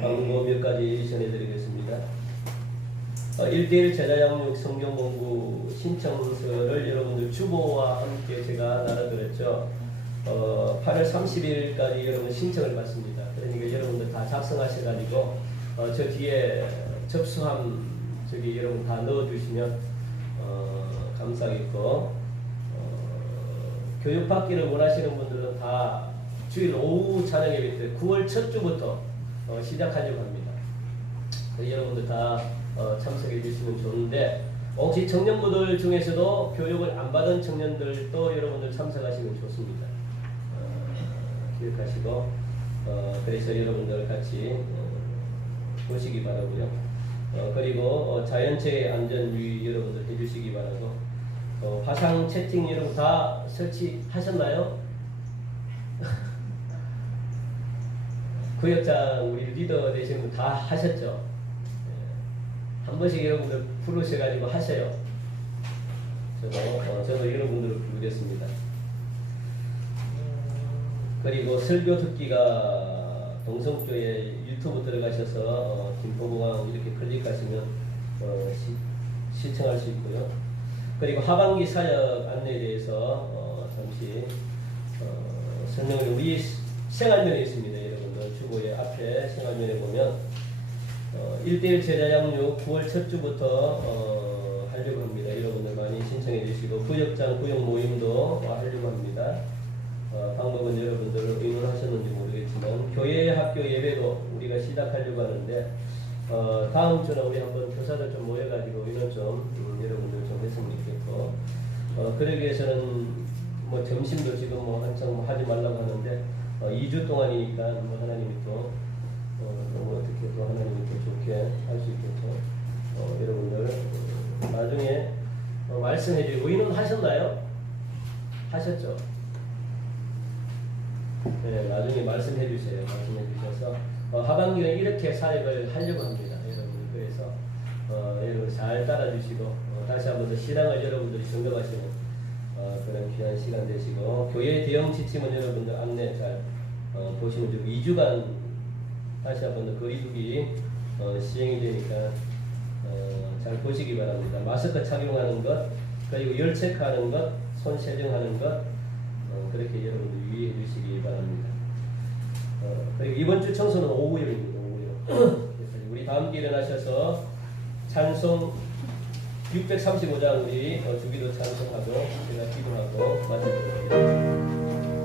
광고 몇 가지 전해드리겠습니다. 1대1 제자양육 성경 공부 신청서를 여러분들 주보와 함께 제가 나눠드렸죠. 8월 30일까지 여러분 신청을 받습니다. 그러니까 여러분들 다 작성하셔가지고 저 뒤에 접수함 저기 여러분 다 넣어주시면 감사하겠고, 교육받기를 원하시는 분들은 다 주일 오후 찬양 예배 때 9월 첫 주부터 시작하려고 합니다. 여러분들 다 참석해 주시면 좋은데, 혹시 청년부들 중에서도 교육을 안 받은 청년들도 여러분들 참석하시면 좋습니다. 기억하시고 그래서 여러분들 같이 보시기 바라고요. 그리고 자연체의 안전유의 여러분들 해주시기 바라고, 화상 채팅 여러분 다 설치하셨나요? 구역장 우리 리더 되시는 분 다 하셨죠? 한 번씩 여러분들 부르셔가지고 하셔요. 저도 여러분들을 부르겠습니다. 그리고 설교 듣기가 동성교회 유튜브 들어가셔서 김포공항 이렇게 클릭하시면 시청할 수 있고요. 그리고 하반기 사역 안내에 대해서 잠시 설명을 우리 생활면에 있습니다. 여러분들 주보의 앞에 생활면에 보면 1대1 제자양육 9월 첫 주부터 하려고 합니다. 여러분들 많이 신청해 주시고, 구역장 구역 모임도 하려고 합니다. 방법은 여러분들 의논하셨는지 모르겠지만 교회 학교 예배도 우리가 시작하려고 하는데, 다음 주는 우리 한번 교사들 좀 모여가지고 의논 좀 여러분들 좀 했으면 좋겠고, 그러기 위해서는 뭐 점심도 지금 뭐 한창 뭐 하지 말라고 하는데 2주 동안이니까 뭐 하나님이 또 어떻게 또 하나님이 또 좋게 할 수 있겠죠. 여러분들 나중에 말씀해 주고, 의논 하셨나요? 하셨죠? 네, 나중에 말씀해 주세요. 말씀해 주셔서 하반기는 이렇게 사역을 하려고 합니다. 여러분, 그래서 여러분 잘 따라주시고, 다시 한번 더 신앙을 여러분들이 점검하시는 그런 귀한 시간 되시고, 교회 대형 지침은 여러분들 안내 잘 보시면 되고, 2주간 다시 한번 더 거리두기 시행이 되니까 잘 보시기 바랍니다. 마스크 착용하는 것, 그리고 열 체크하는 것, 손 세정하는 것, 그렇게 여러분들 유의해 주시기 바랍니다. 그리고 이번 주 청소는 오후입니다. 오후요. 우리 다 함께 일어나셔서 찬송 635장 우리 주기도 찬송하고 제가 기도하고 마치겠습니다.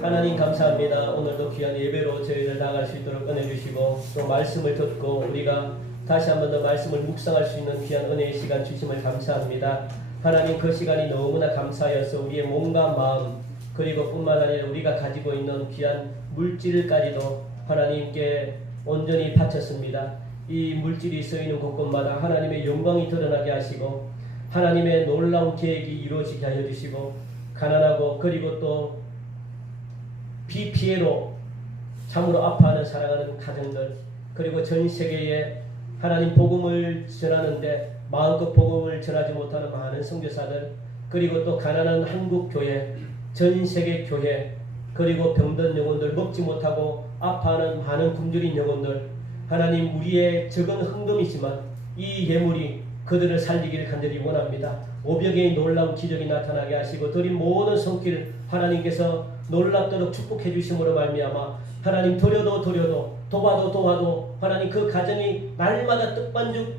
하나님 감사합니다. 오늘도 귀한 예배로 저희를 나갈 수 있도록 은혜 주시고 또 말씀을 듣고 우리가 다시 한 번 더 말씀을 묵상할 수 있는 귀한 은혜의 시간 주심을 감사합니다. 하나님 그 시간이 너무나 감사하여서 우리의 몸과 마음 그리고 뿐만 아니라 우리가 가지고 있는 귀한 물질까지도 하나님께 온전히 바쳤습니다. 이 물질이 쓰이는 곳곳마다 하나님의 영광이 드러나게 하시고 하나님의 놀라운 계획이 이루어지게 하여 주시고 가난하고 그리고 또 비피해로 참으로 아파하는 사랑하는 가정들 그리고 전 세계에 하나님 복음을 전하는데 마음껏 복음을 전하지 못하는 많은 선교사들 그리고 또 가난한 한국 교회 전 세계 교회 그리고 병든 영혼들 먹지 못하고 아파하는 많은 굶주린 영혼들 하나님 우리의 적은 헌금이지만 이 예물이 그들을 살리기를 간절히 원합니다. 500개의 놀라운 기적이 나타나게 하시고 드린 모든 손길 하나님께서 놀랍도록 축복해 주심으로 말미암아 하나님 도려도 도와도 하나님 그 가정이 날마다 떡반죽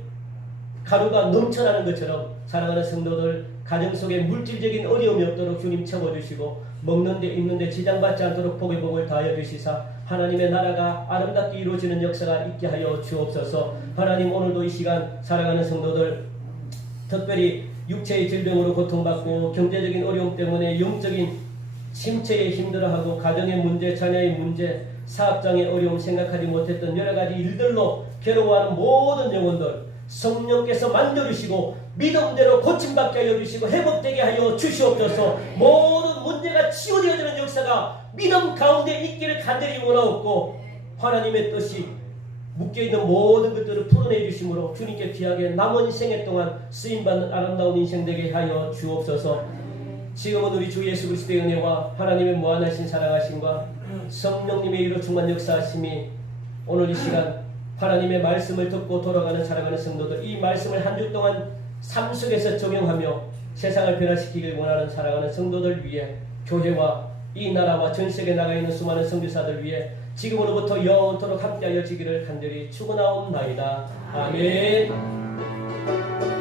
가루가 넘쳐나는 것처럼 사랑하는 성도들 가정 속에 물질적인 어려움이 없도록 주님 채워주시고 먹는데 입는데 지장받지 않도록 복의 복을 다하여 주시사 하나님의 나라가 아름답게 이루어지는 역사가 있게 하여 주옵소서. 하나님 오늘도 이 시간 사랑하는 성도들 특별히 육체의 질병으로 고통받고 경제적인 어려움 때문에 영적인 심체에 힘들어하고 가정의 문제, 자녀의 문제, 사업장의 어려움 생각하지 못했던 여러가지 일들로 괴로워하는 모든 영혼들 성령께서 만져주시고 믿음대로 고침받게 하여 주시고 회복되게 하여 주시옵소서. 모든 문제가 치유되어지는 역사가 믿음 가운데 있기를 간절히 원하옵고 하나님의 뜻이 묶여있는 모든 것들을 풀어내 주심으로 주님께 귀하게 남은 생애 동안 쓰임받는 아름다운 인생 되게 하여 주옵소서. 지금은 우리 주 예수 그리스도의 은혜와 하나님의 무한하신 사랑하심과 성령님의 이로 충만 역사하심이 오늘 이 시간 하나님의 말씀을 듣고 돌아가는 사랑하는 성도들 이 말씀을 한 주 동안 삶 속에서 적용하며 세상을 변화시키길 원하는 사랑하는 성도들 위해 교회와 이 나라와 전 세계에 나가 있는 수많은 선교사들 위해 지금으로부터 영원토록 함께하여 지기를 간절히 축원하옵나이다. 아멘.